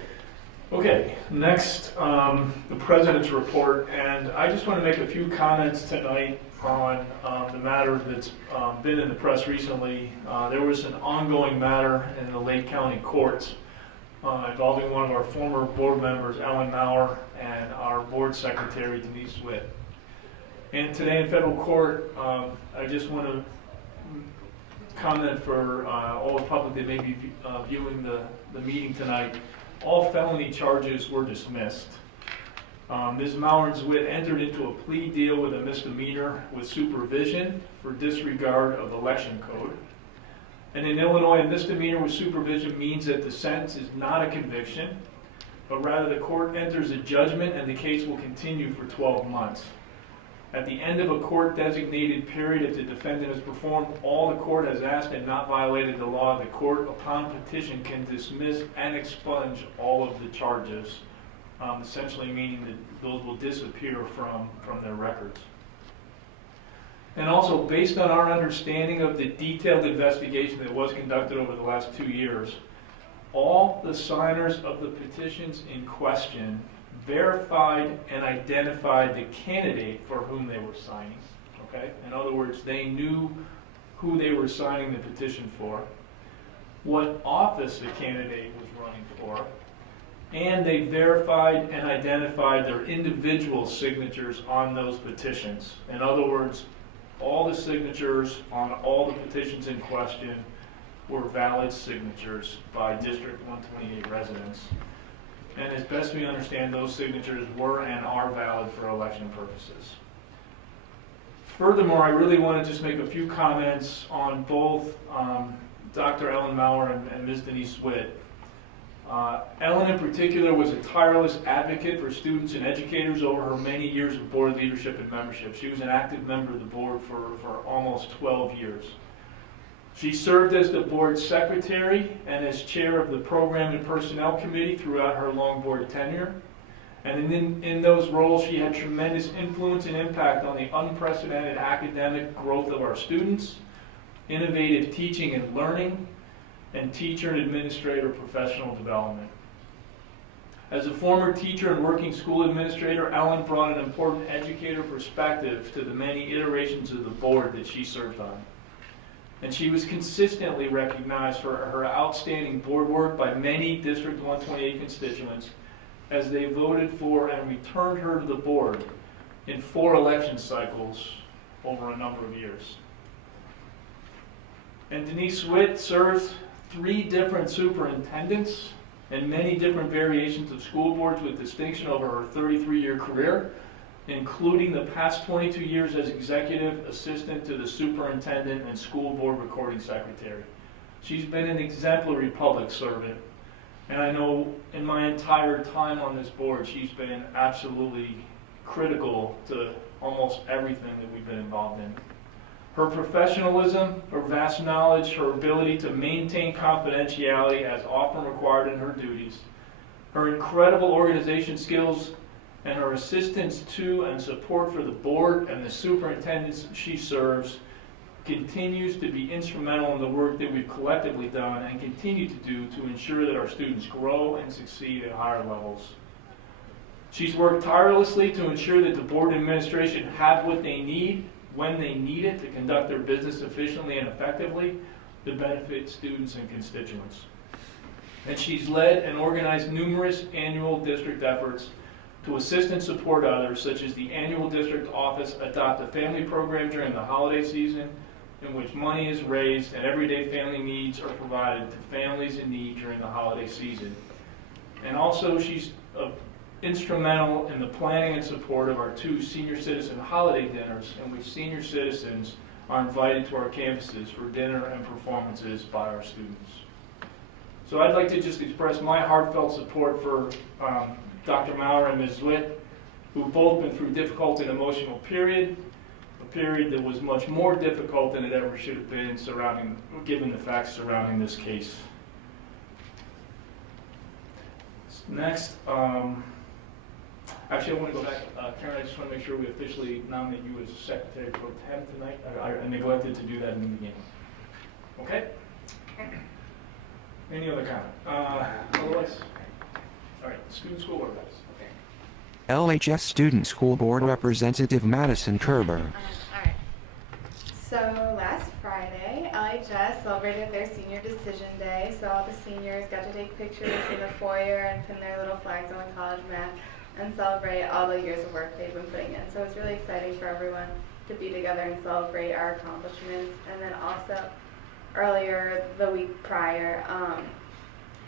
Okay, next, the President's report, and I just want to make a few comments tonight on the matter that's been in the press recently. There was an ongoing matter in the Lake County courts involving one of our former board members, Ellen Maurer, and our board secretary, Denise Witt. And today in federal court, I just want to comment for all the public that may be viewing the meeting tonight. All felony charges were dismissed. Ms. Maurer-Witt entered into a plea deal with a misdemeanor with supervision for disregard of the election code. And in Illinois, a misdemeanor with supervision means that the sentence is not a conviction, but rather the court enters a judgment and the case will continue for 12 months. At the end of a court-designated period, if the defendant has performed all the court has asked and not violated the law, the court, upon petition, can dismiss and expunge all of the charges, essentially meaning that those will disappear from their records. And also, based on our understanding of the detailed investigation that was conducted over the last 2 years, all the signers of the petitions in question verified and identified the candidate for whom they were signing. Okay? In other words, they knew who they were signing the petition for, what office the candidate was running for, and they verified and identified their individual signatures on those petitions. In other words, all the signatures on all the petitions in question were valid signatures by District 128 residents. And as best we understand, those signatures were and are valid for election purposes. Furthermore, I really want to just make a few comments on both Dr. Ellen Maurer and Ms. Denise Witt. Ellen in particular was a tireless advocate for students and educators over her many years of board leadership and membership. She was an active member of the board for almost 12 years. She served as the board secretary and as chair of the Program and Personnel Committee throughout her long board tenure. And in those roles, she had tremendous influence and impact on the unprecedented academic growth of our students, innovative teaching and learning, and teacher and administrator professional development. As a former teacher and working school administrator, Ellen brought an important educator perspective to the many iterations of the board that she served on. And she was consistently recognized for her outstanding board work by many District 128 constituents as they voted for and returned her to the board in 4 election cycles over a number of years. And Denise Witt served 3 different superintendents and many different variations of school boards with distinction over her 33-year career, including the past 22 years as executive assistant to the superintendent and school board recording secretary. She's been an exemplary public servant, and I know in my entire time on this board, she's been absolutely critical to almost everything that we've been involved in. Her professionalism, her vast knowledge, her ability to maintain confidentiality as often required in her duties, her incredible organization skills, and her assistance to and support for the board and the superintendents she serves continues to be instrumental in the work that we've collectively done and continue to do to ensure that our students grow and succeed at higher levels. She's worked tirelessly to ensure that the board administration have what they need when they need it to conduct their business efficiently and effectively to benefit students and constituents. And she's led and organized numerous annual district efforts to assist and support others, such as the annual district office Adopt a Family program during the holiday season, in which money is raised and everyday family needs are provided to families in need during the holiday season. And also she's instrumental in the planning and support of our 2 senior citizen holiday dinners in which senior citizens are invited to our campuses for dinner and performances by our students. So I'd like to just express my heartfelt support for Dr. Maurer and Ms. Witt, who've both been through a difficult and emotional period, a period that was much more difficult than it ever should have been given the facts surrounding this case. Next, actually, I want to go back. Karen, I just want to make sure we officially nominate you as Secretary Pro Tem tonight. I neglected to do that in the beginning. Okay? Any other comment? Otherwise, all right, Student School Board reps. LHS Student School Board Representative Madison Kerber. Alright. So last Friday, LHS celebrated their Senior Decision Day, so all the seniors got to take pictures in the foyer and pin their little flags on the college map and celebrate all the years of work they've been putting in. So it's really exciting for everyone to be together and celebrate our accomplishments. And then also, earlier the week prior,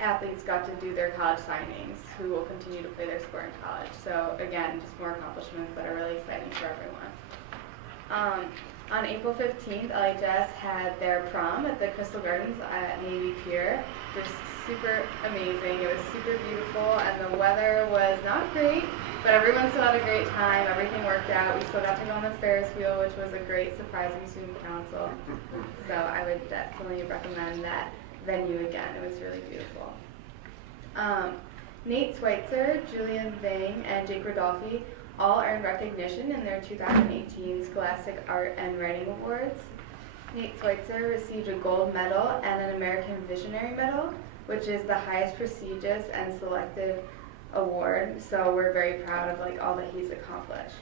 athletes got to do their college signings who will continue to play their sport in college. So again, just more accomplishments that are really exciting for everyone. On April 15th, LHS had their prom at the Crystal Gardens at Navy Pier. It was super amazing. It was super beautiful, and the weather was not great, but everyone still had a great time. Everything worked out. We still got to go on the Ferris wheel, which was a great surprising student council. So I would definitely recommend that venue again. It was really beautiful. Nate Schweitzer, Julian Vang, and Jake Rodolfi all earned recognition in their 2018 Scholastic Art and Writing Awards. Nate Schweitzer received a gold medal and an American Visionary Medal, which is the highest prestigious and selective award, so we're very proud of all that he's accomplished.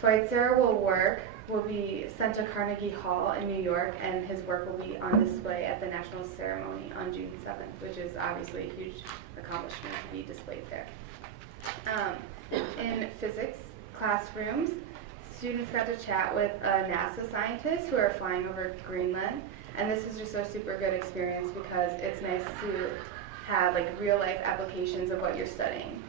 Schweitzer will be sent to Carnegie Hall in New York, and his work will be on display at the national ceremony on June 7th, which is obviously a huge accomplishment to be displayed there. In physics classrooms, students got to chat with NASA scientists who are flying over Greenland, and this was just a super good experience because it's nice to have real life applications of what you're studying.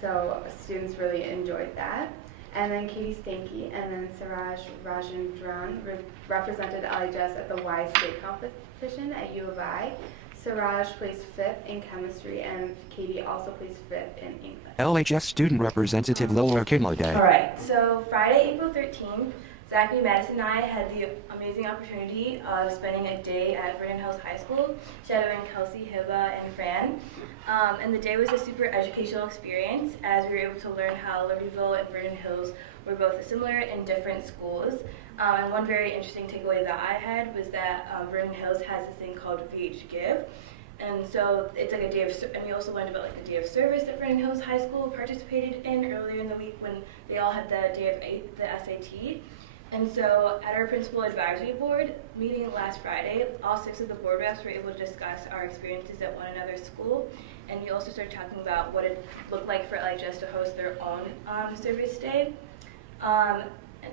So students really enjoyed that. And then Katie Stanky and then Siraj Rajendran represented LHS at the Y State competition at U of I. Siraj placed 5th in chemistry, and Katie also placed 5th in English. LHS Student Representative Lola Kinlade. Alright, so Friday, April 13th, Zachary, Madison, and I had the amazing opportunity of spending a day at Vernon Hills High School, shadowing Kelsey, Hiba, and Fran. And the day was a super educational experience as we were able to learn how Libertyville and Vernon Hills were both similar and different schools. And one very interesting takeaway that I had was that Vernon Hills has this thing called VH Give. And so it's like a day of, and we also learned about like the day of service that Vernon Hills High School participated in earlier in the week when they all had the day of the SAT. And so at our principal advisory board meeting last Friday, all 6 of the board reps were able to discuss our experiences at one another's school. And we also started talking about what it looked like for LHS to host their own service day.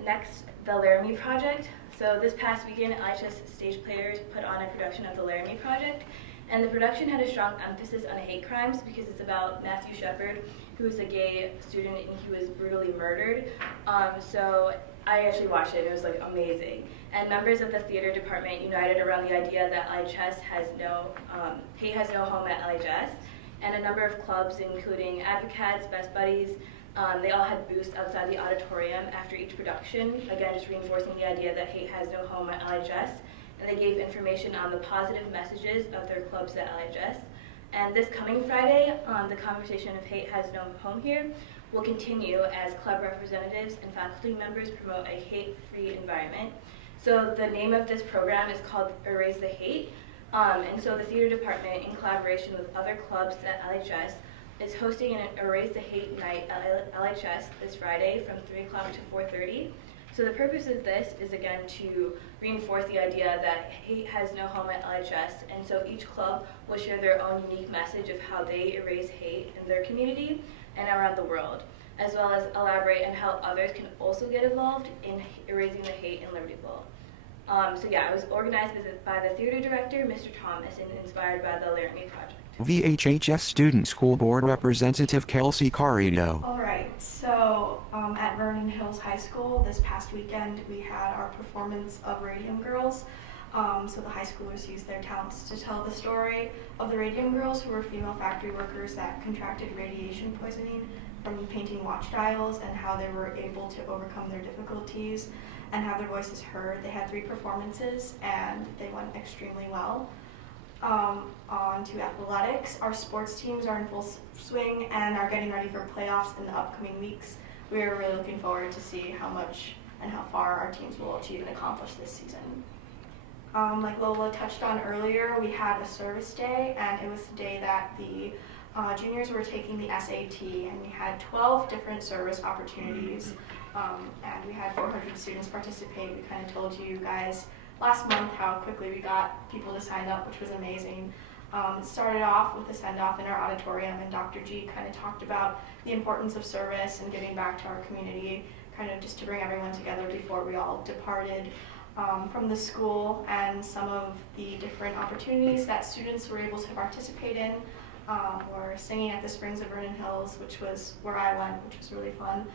Next, the Laramie Project. So this past weekend, LHS stage players put on a production of the Laramie Project. And the production had a strong emphasis on hate crimes because it's about Matthew Shepard, who was a gay student and he was brutally murdered. So I actually watched it, and it was like amazing. And members of the theater department united around the idea that LHS has no, hate has no home at LHS. And a number of clubs, including Advocates, Best Buddies, they all had booths outside the auditorium after each production, again just reinforcing the idea that hate has no home at LHS. And they gave information on the positive messages of their clubs at LHS. And this coming Friday, the conversation of hate has no home here will continue as club representatives and faculty members promote a hate-free environment. So the name of this program is called Erase the Hate. And so the theater department, in collaboration with other clubs at LHS, is hosting an Erase the Hate night at LHS this Friday from 3 o'clock to 4:30. So the purpose of this is again to reinforce the idea that hate has no home at LHS, and so each club will share their own unique message of how they erase hate in their community and around the world, as well as elaborate on how others can also get involved in erasing the hate in Libertyville. So yeah, it was organized by the theater director, Mr. Thomas, and inspired by the Laramie Project. VHHS Student School Board Representative Kelsey Carrito. All right, so at Vernon Hills High School this past weekend we had our performance of Radium Girls. So the high schoolers used their talents to tell the story of the Radium Girls, who were female factory workers that contracted radiation poisoning from painting watch dials, and how they were able to overcome their difficulties and have their voices heard. They had 3 performances and they went extremely well. On to athletics. Our sports teams are in full swing and are getting ready for playoffs in the upcoming weeks. We are really looking forward to see how much and how far our teams will achieve and accomplish this season. Like Lola touched on earlier, we had a service day, and it was the day that the juniors were taking the SAT, and we had 12 different service opportunities, and we had 400 students participate. We kind of told you guys last month how quickly we got people to sign up, which was amazing. It started off with a send-off in our auditorium, and Dr. G kind of talked about the importance of service and giving back to our community, kind of just to bring everyone together before we all departed from the school, and some of the different opportunities that students were able to participate in were singing at the Springs of Vernon Hills, which was where I went, which was really fun.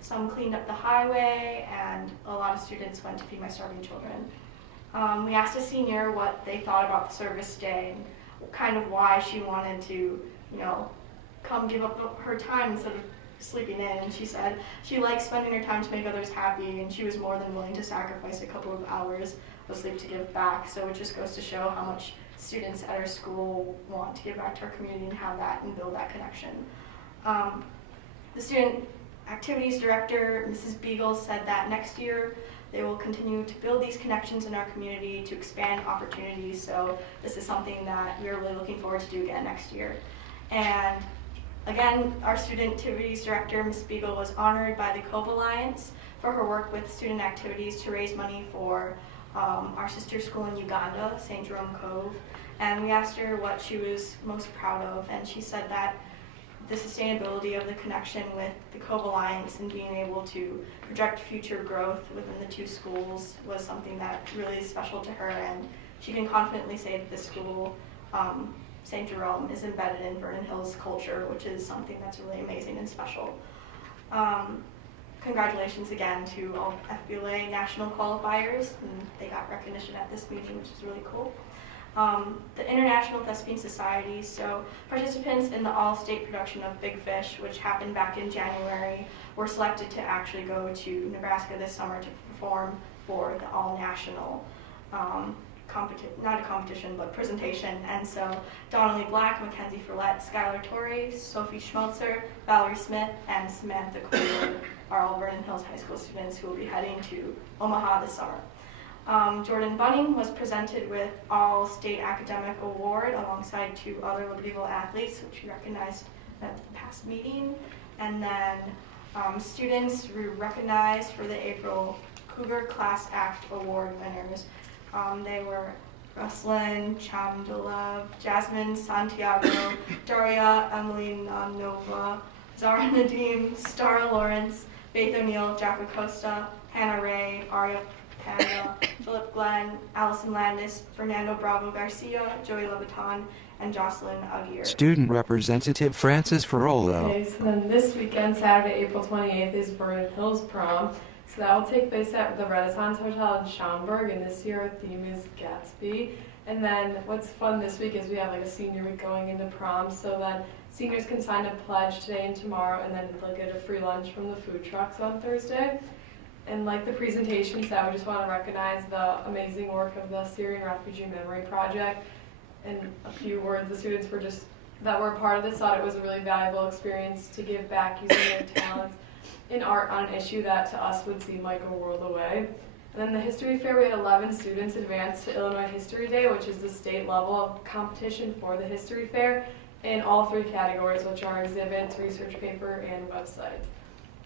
Some cleaned up the highway, and a lot of students went to feed my starving children. We asked a senior what they thought about the service day and kind of why she wanted to, come give up her time instead of sleeping in. And she said she likes spending her time to make others happy, and she was more than willing to sacrifice a couple of hours of sleep to give back. So it just goes to show how much students at our school want to give back to our community and have that and build that connection. The student activities director, Mrs. Beagle, said that next year they will continue to build these connections in our community to expand opportunities. So this is something that we're really looking forward to do again next year. And again, our student activities director, Ms. Beagle, was honored by the Cove Alliance for her work with student activities to raise money for our sister school in Uganda, St. Jerome Cove. And we asked her what she was most proud of, and she said that the sustainability of the connection with the Cove Alliance and being able to project future growth within the 2 schools was something that really is special to her, and she can confidently say that this school, St. Jerome, is embedded in Vernon Hills culture, which is something that's really amazing and special. Congratulations again to all FBLA national qualifiers, and they got recognition at this meeting, which is really cool. the International Thespian Society. So participants in the all-state production of Big Fish, which happened back in January, were selected to actually go to Nebraska this summer to perform for the all-national not a competition, but presentation. And so Donnelly Black, Mackenzie Follett, Skylar Torrey, Sophie Schmelzer, Valerie Smith, and Samantha Cooper are all Vernon Hills High School students who will be heading to Omaha this summer. Jordan Bunning was presented with All-State Academic Award alongside 2 other Libertyville athletes, which we recognized at the past meeting. And then students were recognized for the April Cougar Class Act Award winners. They were Ruslyn Chamdulov, Jasmine Santiago, Daria Emily Nova, Zara Nadim, Stara Lawrence, Faith O'Neill, Jack Acosta, Hannah Ray, Aria Panda, Philip Glenn, Allison Landis, Fernando Bravo Garcia, Joey Leviton, and Jocelyn Aguirre. Student Representative Francis Ferrolo. Okay, so then this weekend, Saturday, April 28th, is Vernon Hills Prom. So that will take place at the Renaissance Hotel in Schaumburg, and this year our theme is Gatsby. And then what's fun this week is we have like a senior week going into prom, so then seniors can sign a pledge today and tomorrow, and then they'll get a free lunch from the food trucks on Thursday. And like the presentation said, we just want to recognize the amazing work of the Syrian Refugee Memory Project. In a few words, the students that were a part of this thought it was a really valuable experience to give back using their talents in art on an issue that to us would seem like a world away. And then the history fair, we had 11 students advance to Illinois History Day, which is the state level of competition for the history fair, in all 3 categories, which are exhibits, research paper, and websites.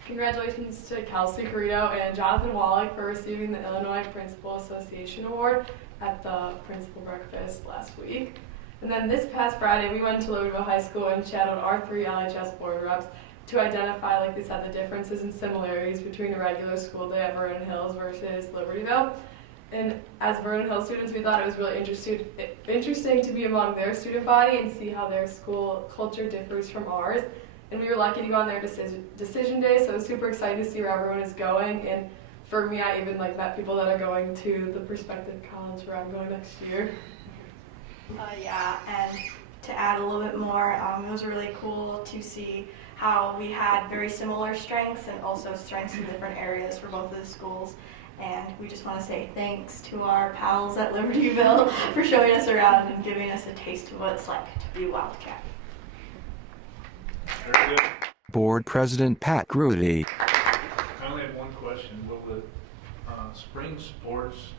Congratulations to Kelsey Carrito and Jonathan Wallach for receiving the Illinois Principal Association Award at the principal breakfast last week. And then this past Friday, we went to Libertyville High School and shadowed our 3 LHS board reps to identify, like they said, the differences and similarities between a regular school day at Vernon Hills versus Libertyville. And as Vernon Hills students, we thought it was really interesting to be among their student body and see how their school culture differs from ours. And we were lucky to go on their decision day, so I was super excited to see where everyone is going. And for me, I even met people that are going to the prospective college where I'm going next year. Yeah, and to add a little bit more, it was really cool to see how we had very similar strengths and also strengths in different areas for both of the schools. And we just want to say thanks to our pals at Libertyville for showing us around and giving us a taste of what it's like to be a Wildcat. Board President Pat Grudy. I only have one question. Will the spring sports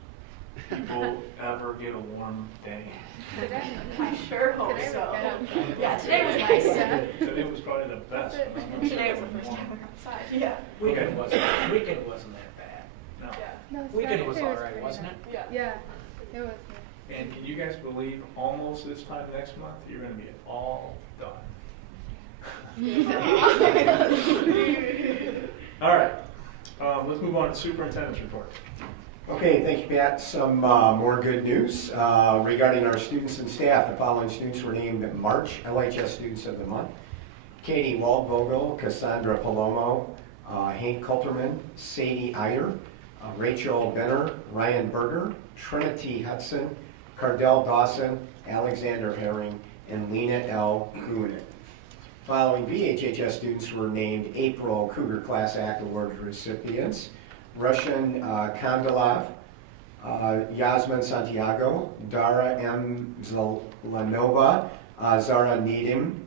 people ever get a warm day? I sure hope so. Yeah, today was nice. Today was probably the best. Today was the first time we were outside. Yeah. Weekend wasn't that bad. No. No, Weekend was Saturday all right, pretty wasn't it? nice. Yeah, it was. And can you guys believe almost this time next month, you're going to be all done. All right, let's move on to superintendent's report. Okay, thank you, Pat. Some more good news regarding our students and staff. The following students were named March LHS Students of the Month: Katie Waldvogel, Cassandra Palomo, Hank Kulterman, Sadie Iyer, Rachel Benner, Ryan Berger, Trinity Hudson, Cardell Dawson, Alexander Herring, and Lena L. Kuhn. Following VHHS students were named April Cougar Class Act Award recipients: Russian Kandalov, Yasmin Santiago, Dara M. Zelanova, Zara Needham,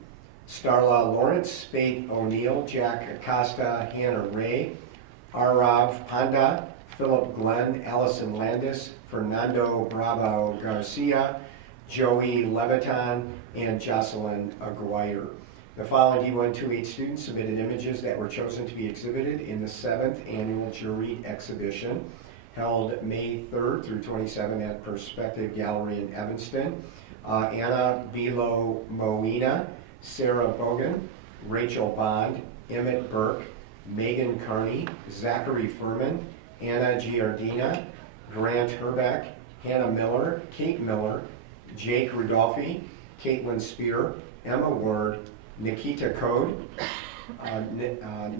Starla Lawrence, Faith O'Neill, Jack Acosta, Hannah Ray, Arav Panda, Philip Glenn, Allison Landis, Fernando Bravo Garcia, Joey Leviton, and Jocelyn Aguirre. The following D128 students submitted images that were chosen to be exhibited in the 7th Annual Juried Exhibition, held May 3rd through 27th at Perspective Gallery in Evanston. Anna Bilo Moina, Sarah Bogan, Rachel Bond, Emmett Burke, Megan Carney, Zachary Furman, Anna Giardina, Grant Herbeck, Hannah Miller, Kate Miller, Jake Rudolphi, Caitlin Spear, Emma Ward, Nikita Code,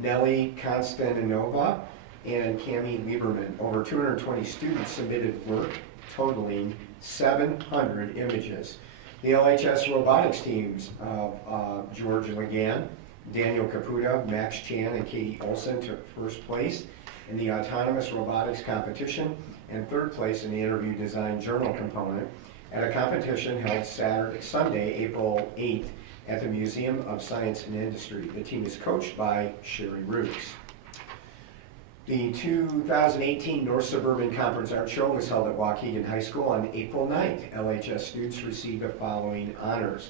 Nellie Konstantinova, and Cami Lieberman. Over 220 students submitted work totaling 700 images. The LHS robotics teams of George Legan, Daniel Caputa, Max Chan, and Katie Olson took first place in the autonomous robotics competition and third place in the interview design journal component at a competition held Sunday, April 8th at the Museum of Science and Industry. The team is coached by Sherry Roots. The 2018 North Suburban Conference Art Show was held at Waukegan High School on April 9th. LHS students received the following honors.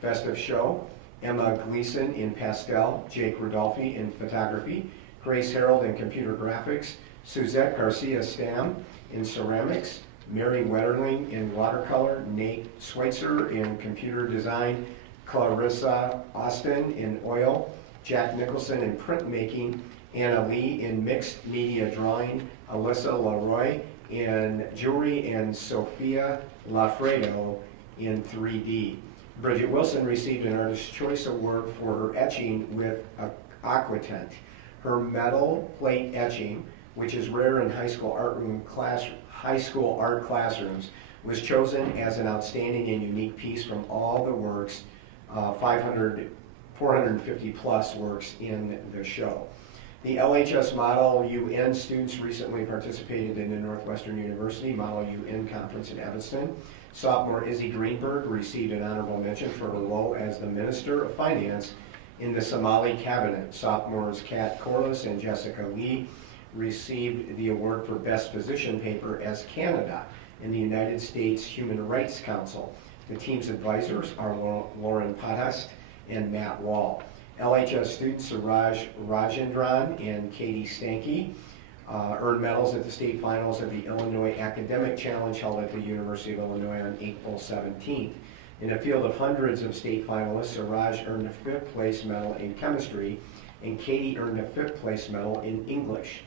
Best of Show, Emma Gleason in pastel, Jake Rodolfi in photography, Grace Harold in computer graphics, Suzette Garcia Stam in ceramics, Mary Wetterling in watercolor, Nate Schweitzer in computer design, Clarissa Austin in oil, Jack Nicholson in printmaking, Anna Lee in mixed media drawing, Alyssa Leroy in jewelry, and Sophia Lafredo in 3D. Bridget Wilson received an Artist's Choice Award for her etching with aquatint. Her metal plate etching, which is rare in high school art classrooms, was chosen as an outstanding and unique piece from all the works, 450 plus works in the show. The LHS Model UN students recently participated in the Northwestern University Model UN Conference in Evanston. Sophomore Izzy Greenberg received an honorable mention for her role as the Minister of Finance in the Somali cabinet. Sophomores Kat Corliss and Jessica Lee received the award for Best Position Paper as Canada in the United States Human Rights Council. The team's advisors are Lauren Potast and Matt Wall. LHS students Suraj Rajendran and Katie Stanky earned medals at the state finals of the Illinois Academic Challenge held at the University of Illinois on April 17th. In a field of hundreds of state finalists, Suraj earned a 5th place medal in chemistry and Katie earned a 5th place medal in English.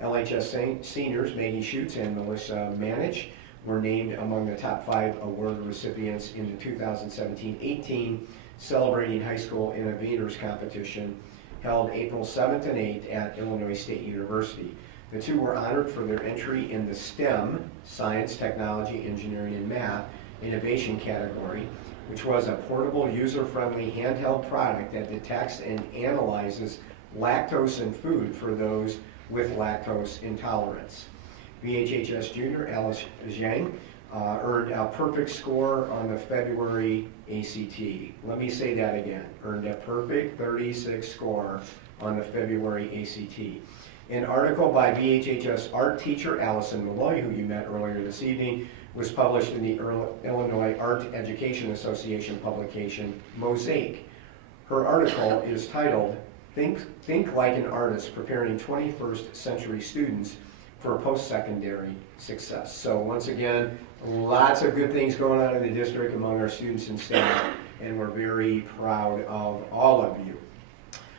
LHS seniors Maggie Schutz and Melissa Manich were named among the top 5 award recipients in the 2017-18 Celebrating High School Innovators competition held April 7th and 8th at Illinois State University. The two were honored for their entry in the STEM, Science, Technology, Engineering, and Math, innovation category, which was a portable, user-friendly handheld product that detects and analyzes lactose in food for those with lactose intolerance. VHHS junior Alice Zhang earned a perfect score on the February ACT. Let me say that again. Earned a perfect 36 score on the February ACT. An article by VHHS art teacher Allison Malloy, who you met earlier this evening, was published in the Illinois Art Education Association publication, Mosaic. Her article is titled, Think Like an Artist, Preparing 21st Century Students for Post-Secondary Success. So once again, lots of good things going on in the district among our students and staff, and we're very proud of all of you.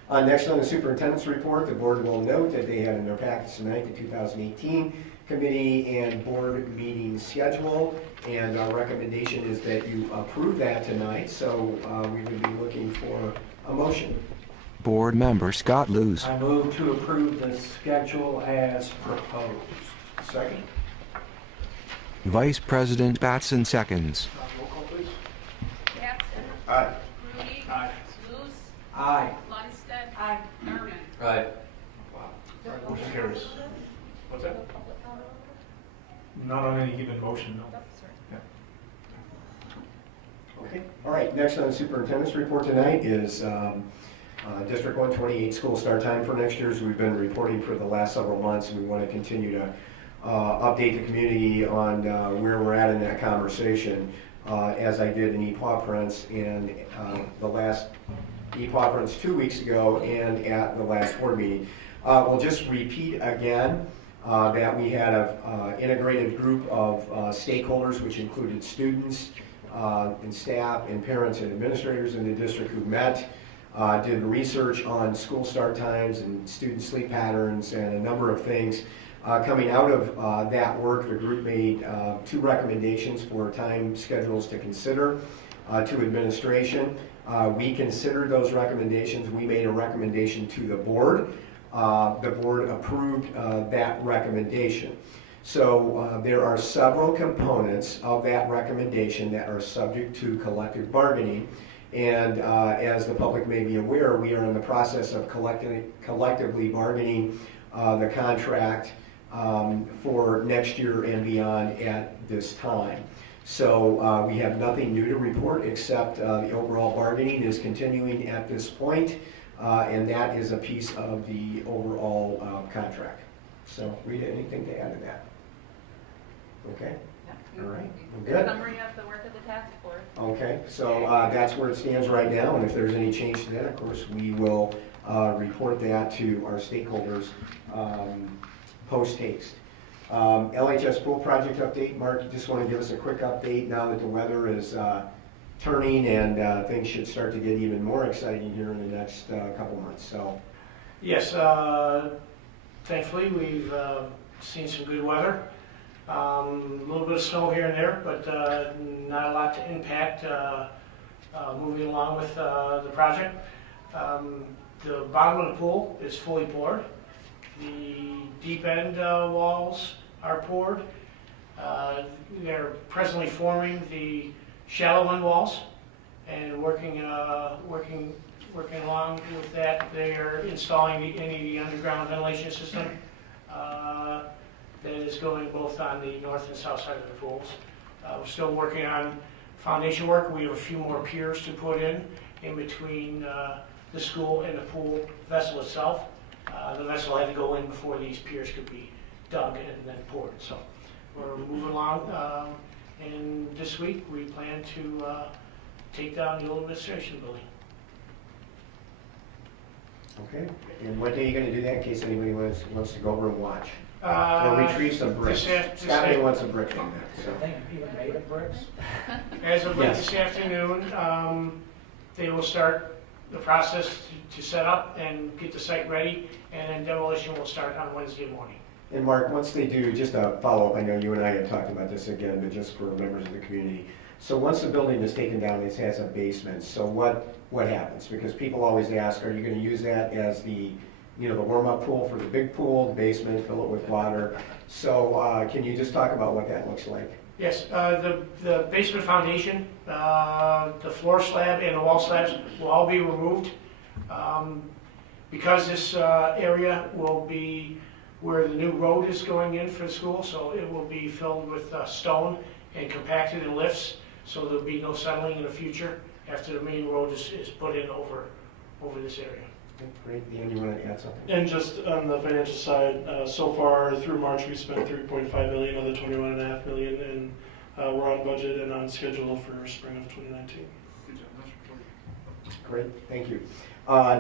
Next on the superintendent's report, the board will note that they have in their packets tonight the 2018 committee and board meeting schedule, and our recommendation is that you approve that tonight, so we would be looking for a motion. Board Member Scott Lewis. I move to approve the schedule as proposed. Second. Vice President Batson seconds. Roll call, please. Batson. Aye. Rudy. Aye. Luce. Aye. Lundstedt. Aye. Herman. Aye. Wow. Motion carries. What's that? Not on any given motion, no. Yeah. Okay. All right, next on the superintendent's report tonight is District 128 school start time for next year. As we've been reporting for the last several months, and we want to continue to update the community on where we're at in that conversation, as I did in EPAW Prince in the last EPAW Prince 2 weeks ago and at the last board meeting. We'll just repeat again that we had an integrated group of stakeholders, which included students and staff and parents and administrators in the district who met, did research on school start times and student sleep patterns and a number of things. Coming out of that work, the group made 2 recommendations for time schedules to consider to administration. We considered those recommendations. We made a recommendation to the board. The board approved that recommendation. So there are several components of that recommendation that are subject to collective bargaining. And as the public may be aware, we are in the process of collectively bargaining the contract for next year and beyond at this time. So we have nothing new to report except the overall bargaining is continuing at this point, and that is a piece of the overall contract. So Rita, anything to add to that? Okay. All right. Well, good. Summary of the work of the task force. Okay, so that's where it stands right now, and if there's any change to that, of course, we will report that to our stakeholders post haste. LHS pool project update. Mark, you just want to give us a quick update now that the weather is turning and things should start to get even more exciting here in the next couple months. So, yes, thankfully we've seen some good weather. A little bit of snow here and there, but not a lot to impact moving along with the project. The bottom of the pool is fully poured. The deep end walls are poured. They're presently forming the shallow end walls and working along with that. They are installing the underground ventilation system that is going both on the north and south side of the pools. We're still working on foundation work. We have a few more piers to put in between the school and the pool vessel itself. The vessel had to go in before these piers could be dug and then poured. So we're moving along, and this week we plan to take down the old administration building. okay, and what day are you going to do that in case anybody wants to go over and watch? Or retrieve some bricks. Scotty wants some bricks on that. So. I think even made of bricks. As of Yes. this afternoon, they will start the process to set up and get the site ready, and then demolition will start on Wednesday morning. And Mark, once they do, just a follow-up, I know you and I have talked about this again, but just for members of the community. So once the building is taken down, it has a basement. So what happens? Because people always ask, are you going to use that as the warm-up pool for the big pool, the basement, fill it with water? So can you just talk about what that looks like? Yes, the basement foundation, the floor slab and the wall slabs will all be removed. Because this area will be where the new road is going in for the school, so it will be filled with stone and compacted in lifts, so there'll be no settling in the future after the main road is put in over this area. Great. Dan, you want to add something? And just on the financial side, so far through March we spent $3.5 million of the $21.5 million, and we're on budget and on schedule for spring of 2019. Great, thank you.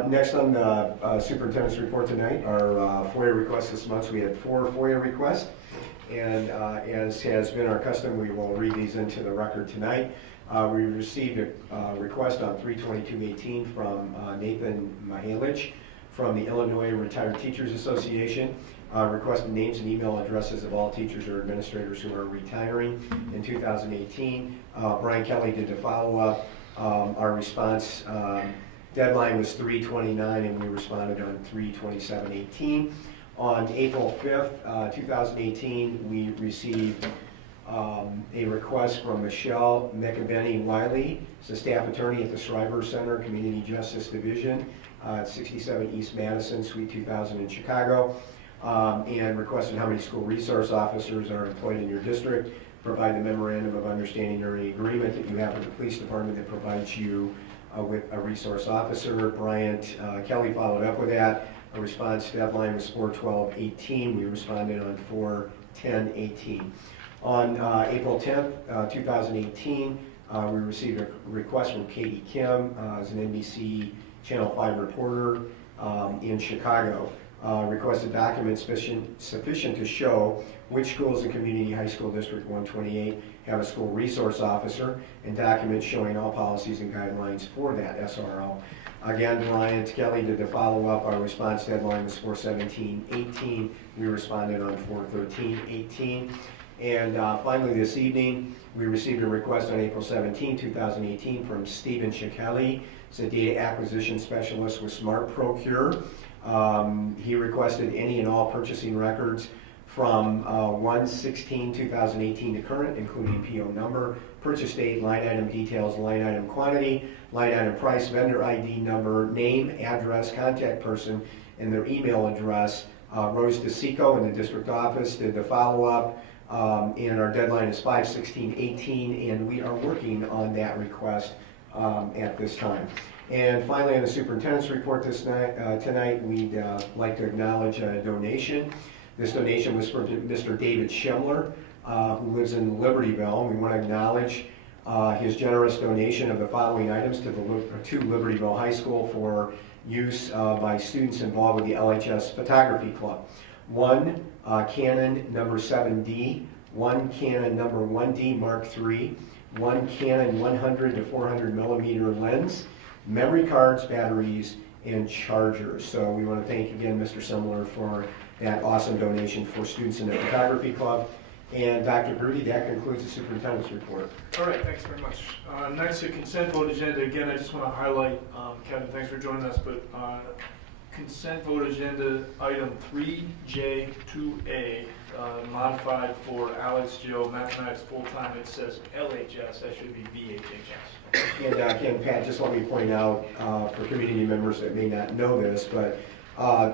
Next on the superintendent's report tonight are FOIA requests this month. So we had 4 FOIA requests, and as has been our custom, we will read these into the record tonight. We received a request on 3/22/18 from Nathan Mihalich from the Illinois Retired Teachers Association, requesting names and email addresses of all teachers or administrators who are retiring in 2018. Brian Kelly did the follow-up. Our response deadline was 3/29, and we responded on 3/27/18. On April 5th, 2018, we received a request from Michelle McAbenny Wiley, she's a staff attorney at the Shriver Center Community Justice Division at 67 East Madison, Suite 2000 in Chicago, and requested how many school resource officers are employed in your district, provide the memorandum of understanding or any agreement that you have with the police department that provides you with a resource officer. Bryant Kelly followed up with that. A response deadline was 4/12/18. We responded on 4/10/18. On April 10th, 2018, we received a request from Katie Kim, as an NBC Channel 5 reporter in Chicago. Requested documents sufficient to show which schools in Community High School District 128 have a school resource officer, and documents showing all policies and guidelines for that SRO. Again, Bryant Kelly did the follow-up. Our response deadline was 4/17/18. We responded on 4/13/18. And finally this evening, we received a request on April 17, 2018 from Stephen Shikeli. He's a data acquisition specialist with Smart Procure. He requested any and all purchasing records from 1/16/2018 to current, including PO number, purchase date, line item details, line item quantity, line item price, vendor ID number, name, address, contact person, and their email address. Rose DeSico in the district office did the follow-up, and our deadline is 5/16/18, and we are working on that request at this time. And finally, on the superintendent's report tonight, we'd like to acknowledge a donation. This donation was for Mr. David Schimler, who lives in Libertyville. We want to acknowledge his generous donation of the following items to Libertyville High School for use by students involved with the LHS Photography Club. One Canon number 7D, one Canon number 1D Mark III, one Canon 100 to 400 millimeter lens, memory cards, batteries, and chargers. So we want to thank again Mr. Simler for that awesome donation for students in the photography club. And Dr. Grudy, that concludes the superintendent's report. All right, thanks very much. Next, the consent vote agenda. Again, I just want to highlight, Kevin, thanks for joining us, but consent vote agenda item 3J2A, modified for Alex Joe, mathematics full-time. It says LHS, that should be BHHS. And again, Pat, just let me point out for community members that may not know this, but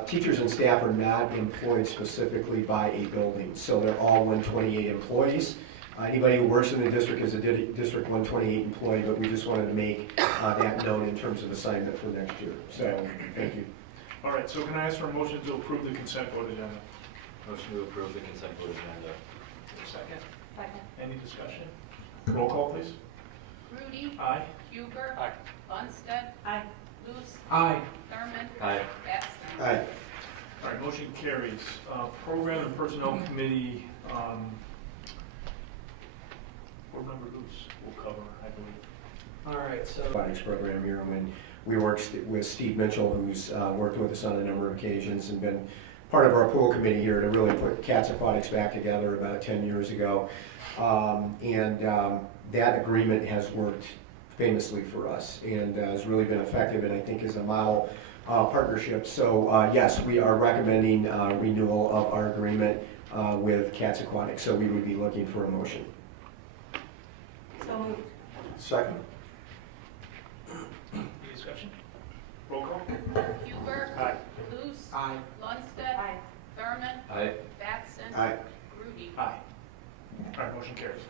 teachers and staff are not employed specifically by a building, so they're all 128 employees. Anybody who works in the district is a District 128 employee, but we just wanted to make that known in terms of assignment for next year. So, thank you. All right, so can I ask for a motion to approve the consent vote agenda? Motion to approve the consent vote agenda. Second? Second. Any discussion? Roll call, please. Rudy. Aye. Huber. Aye. Lundstedt. Aye. Luce. Aye. Thurman. Aye. Batson. Aye. All right, motion carries. Program and Personnel Committee, board member Luce will cover, I believe. All right, so robotics program here, when we worked with Steve Mitchell, who's worked with us on a number of occasions and been part of our pool committee here to really put Cats Aquatics back together about 10 years ago. That agreement has worked famously for us and has really been effective, and I think is a model partnership. So yes, we are recommending renewal of our agreement with Cats Aquatics. So we would be looking for a motion. So moved. Second. Any discussion? Roll call. Huber. Aye. Luce. Aye. Lundstedt. Aye. Thurman. Aye. Batson. Aye. Rudy. Aye. All right, motion carries.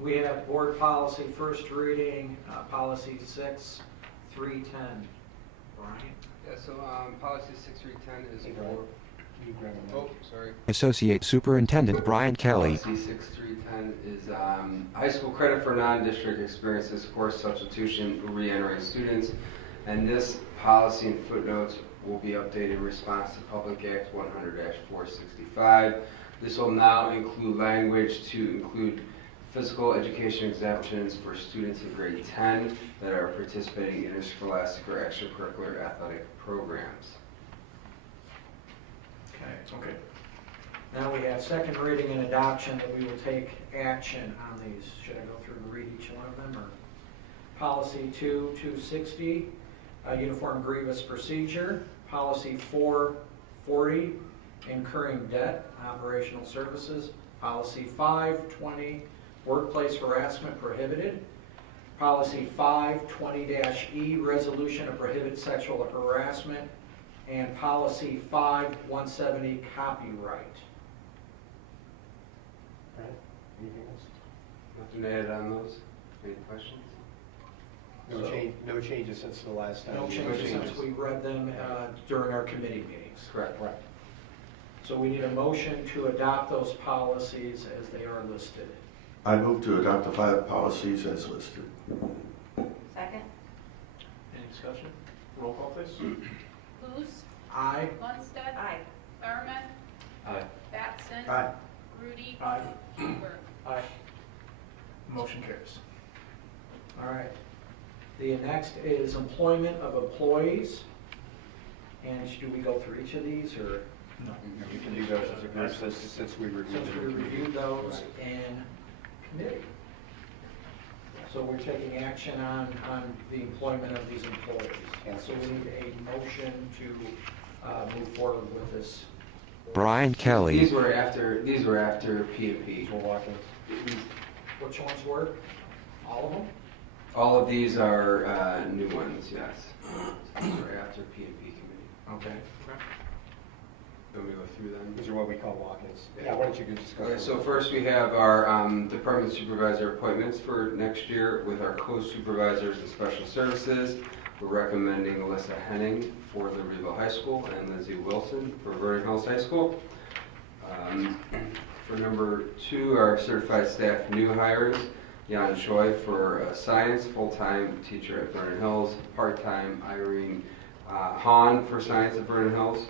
We have board policy first reading, policy 6310. Brian? Yeah, so policy 6310 is for. Oh, sorry. Associate Superintendent Brian Kelly. Policy 6310 is high school credit for non-district experiences course substitution for re-entering students. And this policy and footnotes will be updated in response to Public Act 100-465. This will now include language to include physical education exemptions for students in grade 10 that are participating in interscholastic or extracurricular athletic programs. Okay. Now we have second reading and adoption that we will take action on these. Should I go through and read each one of them? Or policy 260, uniform grievance procedure. Policy 440, incurring debt, operational services. Policy 520, workplace harassment prohibited. Policy 520-E, resolution of prohibited sexual harassment. And policy 5170, copyright. Right. Anything else? Nothing to add on those? Any questions? No changes since the last time. No changes since we read them during our committee meetings. Correct. Right. So we need a motion to adopt those policies as they are listed. I move to adopt the 5 policies as listed. Second. Any discussion? Roll call, please. Luce. Aye. Lundstedt. Aye. Thurman. Aye. Batson. Aye. Rudy. Aye. Huber. Aye. Motion carries. All right. The next is employment of employees. And do we go through each of these, or? No. We can do those as a group since we reviewed Since we reviewed those in committee. So we're taking action on the employment of these employees. And so we need a motion to move forward with this Brian Kelly, These were after P&P. Which ones were? All of them? All of these are new ones, yes. These were after P&P committee. Okay. Let me go through them. These are what we call walk-ins. Yeah, why don't you just go Okay, through so them? first we have our department supervisor appointments for next year with our co-supervisors and special services. We're recommending Alyssa Henning for Libertyville High School and Lindsay Wilson for Vernon Hills High School. For number 2, our certified staff new hires, Jan Choi for science, full-time teacher at Vernon Hills, part-time Irene Hahn for science at Vernon Hills.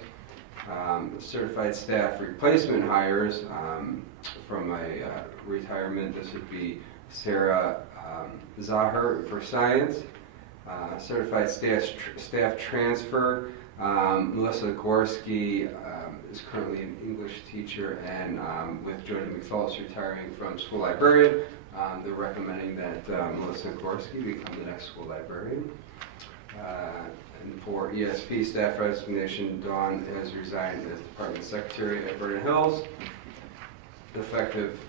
Certified staff replacement hires from a retirement, this would be Sarah Zahar for science. Certified staff transfer, Melissa Gorski is currently an English teacher, and with Jody McFallis retiring from school librarian, they're recommending that Melissa Gorski become the next school librarian. And for ESP staff resignation, Dawn has resigned as department secretary at Vernon Hills, effective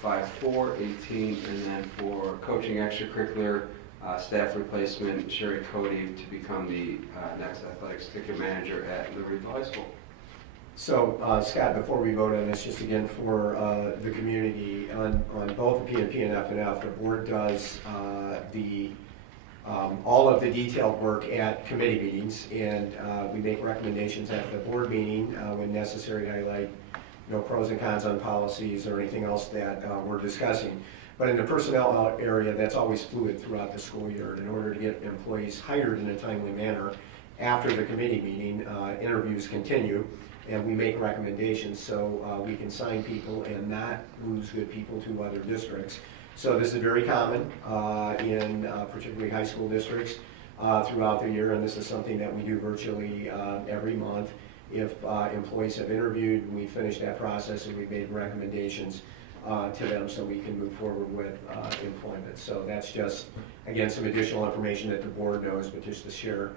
5/4/18, and then for coaching extracurricular staff replacement, Sherry Cody to become the next athletics ticket manager at Libertyville High School. So, Scott, before we vote on this, just again for the community, on both the P&P and F&F, the board does all of the detailed work at committee meetings, and we make recommendations at the board meeting when necessary, highlight pros and cons on policies or anything else that we're discussing. But in the personnel area, that's always fluid throughout the school year. And in order to get employees hired in a timely manner after the committee meeting, interviews continue, and we make recommendations so we can sign people and not lose good people to other districts. So this is very common in particularly high school districts throughout the year, and this is something that we do virtually every month. If employees have interviewed, we finish that process and we've made recommendations to them so we can move forward with employment. So that's just, again, some additional information that the board knows, but just to share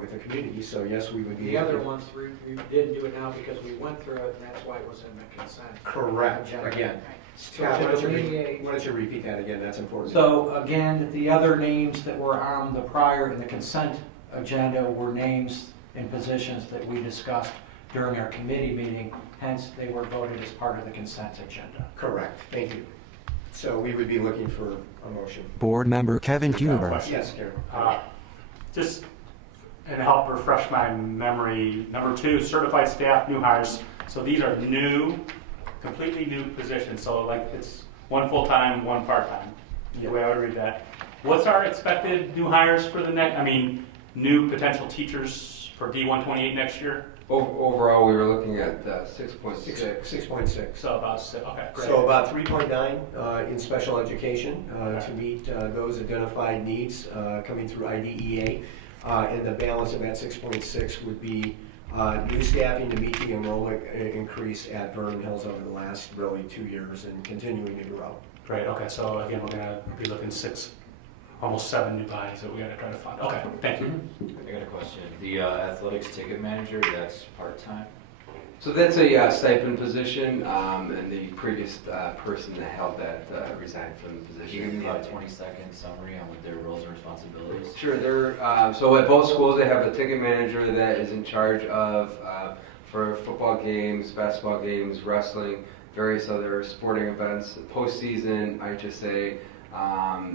with the community. So yes, we would be. The other ones, we didn't do it now because we went through it, and that's why it was in the consent. Correct, agenda. again. Scott, why don't you repeat that again? That's important. So again, the other names that were on the prior in the consent agenda were names and positions that we discussed during our committee meeting, hence they were voted as part of the consent agenda. Correct, thank you. So we would be looking for a motion. Board Member Kevin Huber. Yes, Karen. Just and to help refresh my memory, number 2, certified staff new hires. So these are new, completely new positions. So like it's one full-time, one part-time. The way I would read that. What's our expected new hires for the next? New potential teachers for D128 next year? Overall, we were looking at 6.6. 6.6. So about 6. Okay, great. So about 3.9 in special education to meet those identified needs coming through IDEA. And the balance of that 6.6 would be new staffing to meet the enrollment increase at Vernon Hills over the last really 2 years and continuing to grow. Great. Okay. So again, we're going to be looking 6, almost 7 new bodies that we got to try to fund. Okay. Thank you. I got a question. The athletics ticket manager, that's part-time? So that's a stipend position, and the previous person that held that resigned from the position. Can you give me a 20-second summary on what their roles and responsibilities? Sure. So at both schools, they have a ticket manager that is in charge of for football games, basketball games, wrestling, various other sporting events, postseason, IHSA.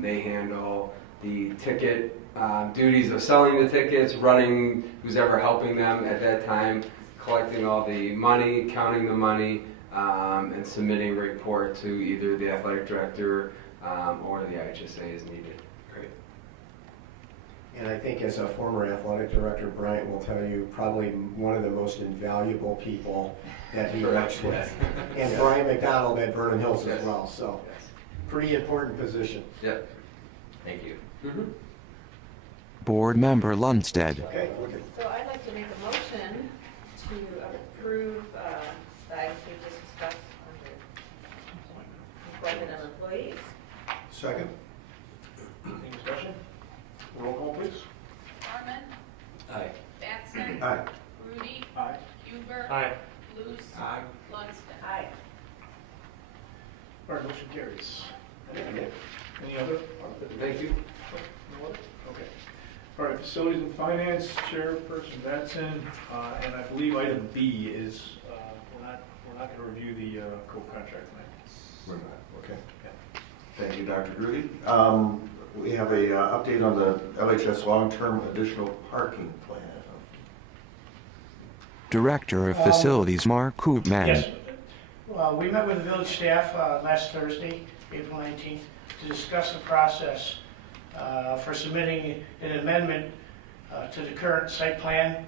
They handle the ticket duties of selling the tickets, running who's ever helping them at that time, collecting all the money, counting the money, and submitting a report to either the athletic director or the IHSA as needed. Great. And I think as a former athletic director, Bryant will tell you probably one of the most invaluable people that he works with. And Brian McDonald at Vernon Hills as well, so pretty important position. Yep. Thank you. Board Member Lundstedt. Okay. So I'd like to make a motion to approve the items we just discussed under employment of employees. Second. Any discussion? Roll call, please. Harmon. Aye. Batson. Aye. Rudy. Aye. Huber. Aye. Luce. Aye. Lundstedt. Aye. All right, motion carries. Any other? Thank you. No other? Okay. All right, Facilities and Finance, Chairperson Batson, and I believe item B is, we're not going to review the co-contract tonight. We're not, okay. Yeah. Thank you, Dr. Grudy. We have a update on the LHS long-term additional parking plan. Director of Facilities Mark Koopman. Yes. We met with the village staff last Thursday, April 19th, to discuss the process for submitting an amendment to the current site plan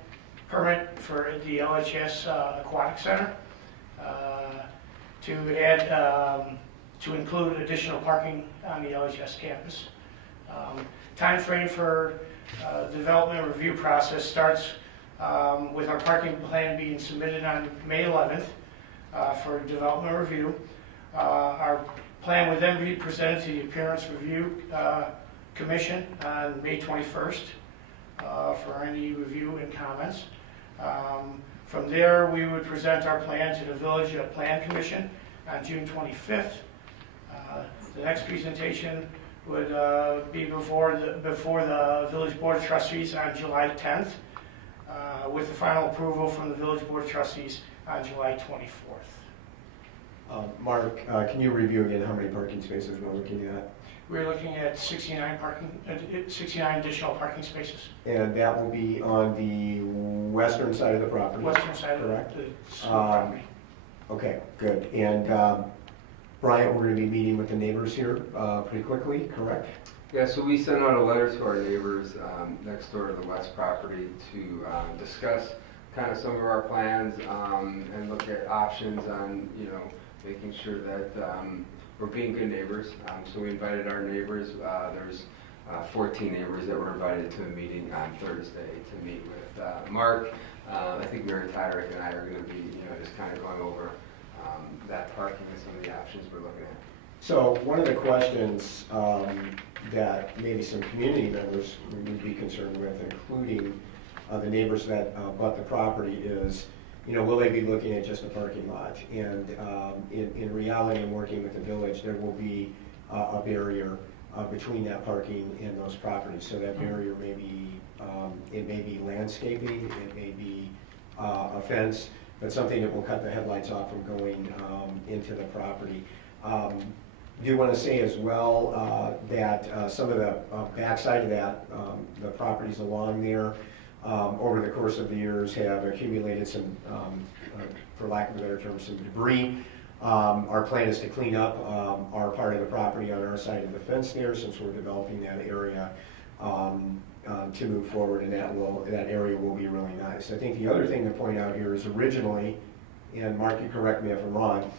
permit for the LHS Aquatic Center to add, to include additional parking on the LHS campus. Time frame for development review process starts with our parking plan being submitted on May 11th for development review. Our plan would then be presented to the Appearance Review Commission on May 21st for any review and comments. From there, we would present our plan to the Village Plan Commission on June 25th. The next presentation would be before the Village Board of Trustees on July 10th, with the final approval from the Village Board of Trustees on July 24th. Mark, can you review again how many parking spaces we're looking at? We're looking at 69 additional parking spaces. And that will be on the western side of the property? Western side correct? of the school property. Okay, good. And Bryant, we're going to be meeting with the neighbors here pretty quickly, correct? Yeah, so we sent out a letter to our neighbors next door to the west property to discuss kind of some of our plans and look at options on, making sure that we're being good neighbors. So we invited our neighbors. There's 14 neighbors that were invited to a meeting on Thursday to meet with Mark. I think Mary Tyderick and I are going to be, just kind of going over that parking and some of the options we're looking at. So one of the questions that maybe some community members would be concerned with, including the neighbors that bought the property, is, will they be looking at just a parking lot? And in reality, in working with the village, there will be a barrier between that parking and those properties. So that barrier may be, it may be landscaping, it may be a fence, but something that will cut the headlights off from going into the property. Do want to say as well that some of the backside of that, the properties along there, over the course of the years have accumulated some, for lack of a better term, some debris. Our plan is to clean up our part of the property on our side of the fence there, since we're developing that area to move forward, and that area will be really nice. I think the other thing to point out here is originally, and Mark, you correct me if I'm wrong,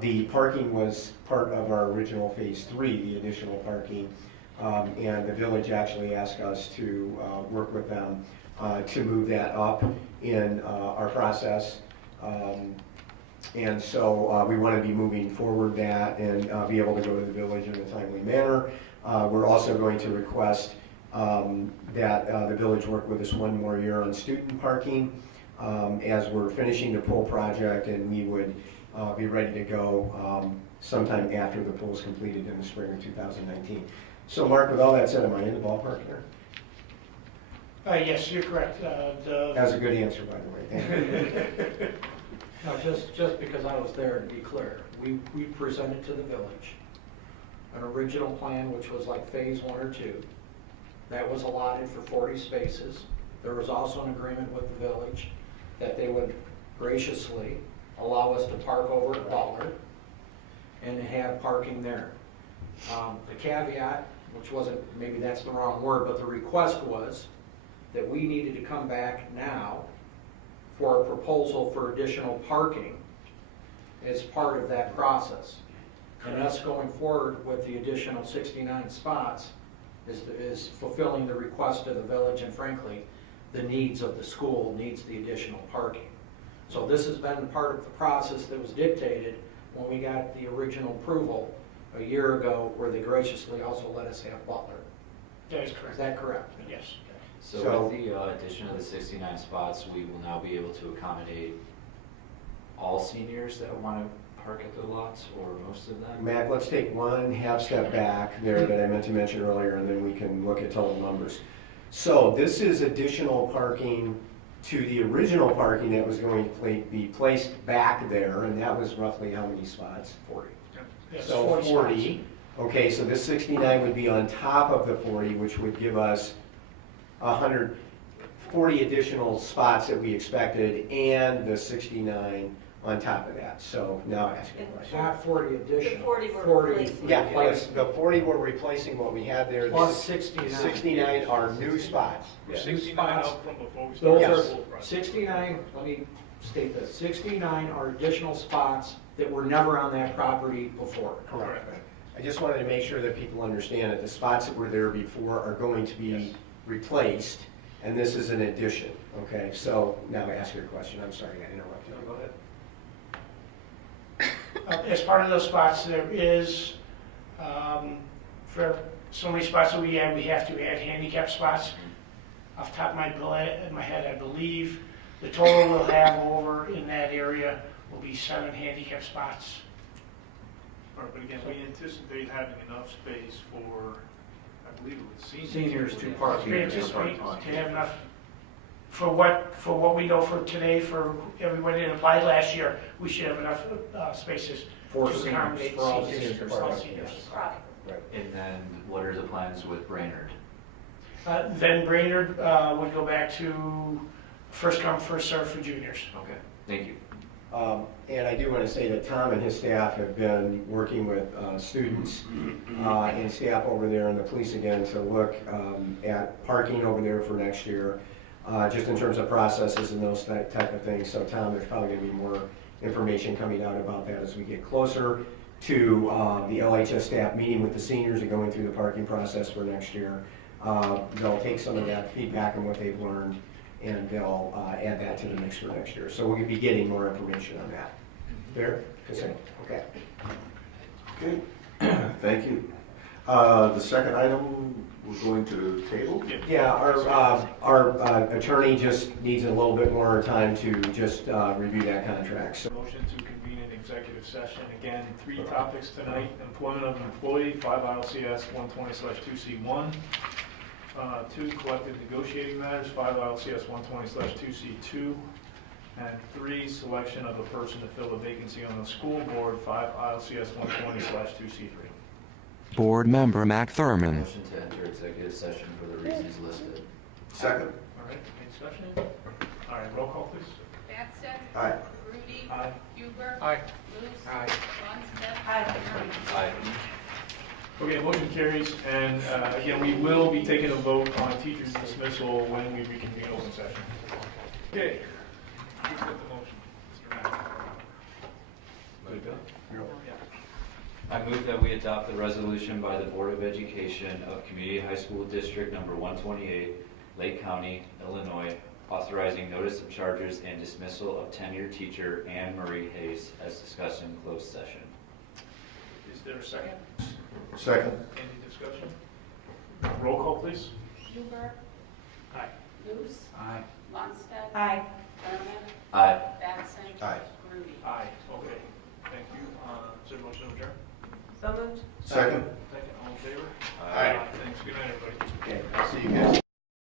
the parking was part of our original phase 3, the additional parking, and the village actually asked us to work with them to move that up in our process. And so we want to be moving forward that and be able to go to the village in a timely manner. We're also going to request that the village work with us one more year on student parking as we're finishing the pool project, and we would be ready to go sometime after the pool is completed in the spring of 2019. So Mark, with all that said, am I in the ballpark here? Yes, you're correct. That's a good answer, by the way. Thank you. No, just because I was there, to be clear, we presented to the village an original plan, which was like phase 1 or 2. That was allotted for 40 spaces. There was also an agreement with the village that they would graciously allow us to park over at Butler and have parking there. The caveat, which wasn't, maybe that's the wrong word, but the request was that we needed to come back now for a proposal for additional parking as part of that process. And us going forward with the additional 69 spots is fulfilling the request of the village, and frankly, the needs of the school needs the additional parking. So this has been part of the process that was dictated when we got the original approval a year ago, where they graciously also let us have Butler. That is correct. Is that correct? Yes. So with the addition of the 69 spots, we will now be able to accommodate all seniors that want to park at the lots, or most of them? Mac, let's take one half step back there that I meant to mention earlier, and then we can look at total numbers. So this is additional parking to the original parking that was going to be placed back there, and that was roughly how many spots? 40. Yes, So 40. spots. Okay, so this 69 would be on top of the 40, which would give us 140 additional spots that we expected, and the 69 on top of that. So now ask your question. Not 40 additional. The 40 we're 40 replacing. Yeah, the 40 we're replacing what we had there. Plus The 69. 69 are new spots. Yeah. 69 up from before we Those started. Yes. are 69, let me state this, 69 are additional spots that were never on that property before. Correct. I just wanted to make sure that people understand that the spots that were there before are going to be replaced, and this is an addition, okay? So now ask your question. I'm sorry, I interrupted you. Go ahead. As part of those spots, there is, for so many spots that we have to add handicap spots. Off the top of my head, I believe the total we'll have over in that area will be 7 handicap spots. But again, we anticipate having enough space for, I believe it was Seniors to park. We anticipate to have enough, for what we know for today, for everybody that applied last year, we should have enough spaces For to seniors, accommodate for all seniors. seniors. For all seniors. And then what are the plans with Brainerd? Then Brainerd would go back to first come, first served for juniors. Okay, thank you. And I do want to say that Tom and his staff have been working with students and staff over there and the police again to look at parking over there for next year, just in terms of processes and those type of things. So Tom, there's probably going to be more information coming out about that as we get closer to the LHS staff meeting with the seniors and going through the parking process for next year. They'll take some of that feedback and what they've learned, and they'll add that to the mix for next year. So we'll be getting more information on that. Fair? Okay. Okay, thank you. The second item, we're going to table? Yeah, our attorney just needs a little bit more time to just review that contract. So Motion to convene an executive session. Again, 3 topics tonight: employment of an employee, 5 ILCS 120/2C1. 2, collective negotiating matters, 5 ILCS 120/2C2. And 3, selection of a person to fill a vacancy on the school board, 5 ILCS 120/2C3. Board Member Mac Thurman. Motion to enter executive session for the reasons listed. Second. All right, any discussion? All right, roll call, please. Batson. Aye. Grudy. Aye. Huber. Aye. Luce. Aye. Lundstedt. Aye. Okay, motion carries, and again, we will be taking a vote on teacher's dismissal when we reconvene open session. Okay. Who's got the motion? Mr. Mack. Good to go? I move that we adopt the resolution by the Board of Education of Community High School District Number 128, Lake County, Illinois, authorizing notice of charges and dismissal of tenured teacher Anne Marie Hayes as discussed in closed session. Is there a second? Second. Any discussion? Roll call, please. Huber. Aye. Luce. Aye. Lundstedt. Aye. Thurman. Aye. Batson. Aye. Grudy. Aye, okay. Thank you. Is there a motion to adjourn? So moved. Second. Second, all in favor? Aye. Thanks, good night, everybody. okay, I'll see you guys.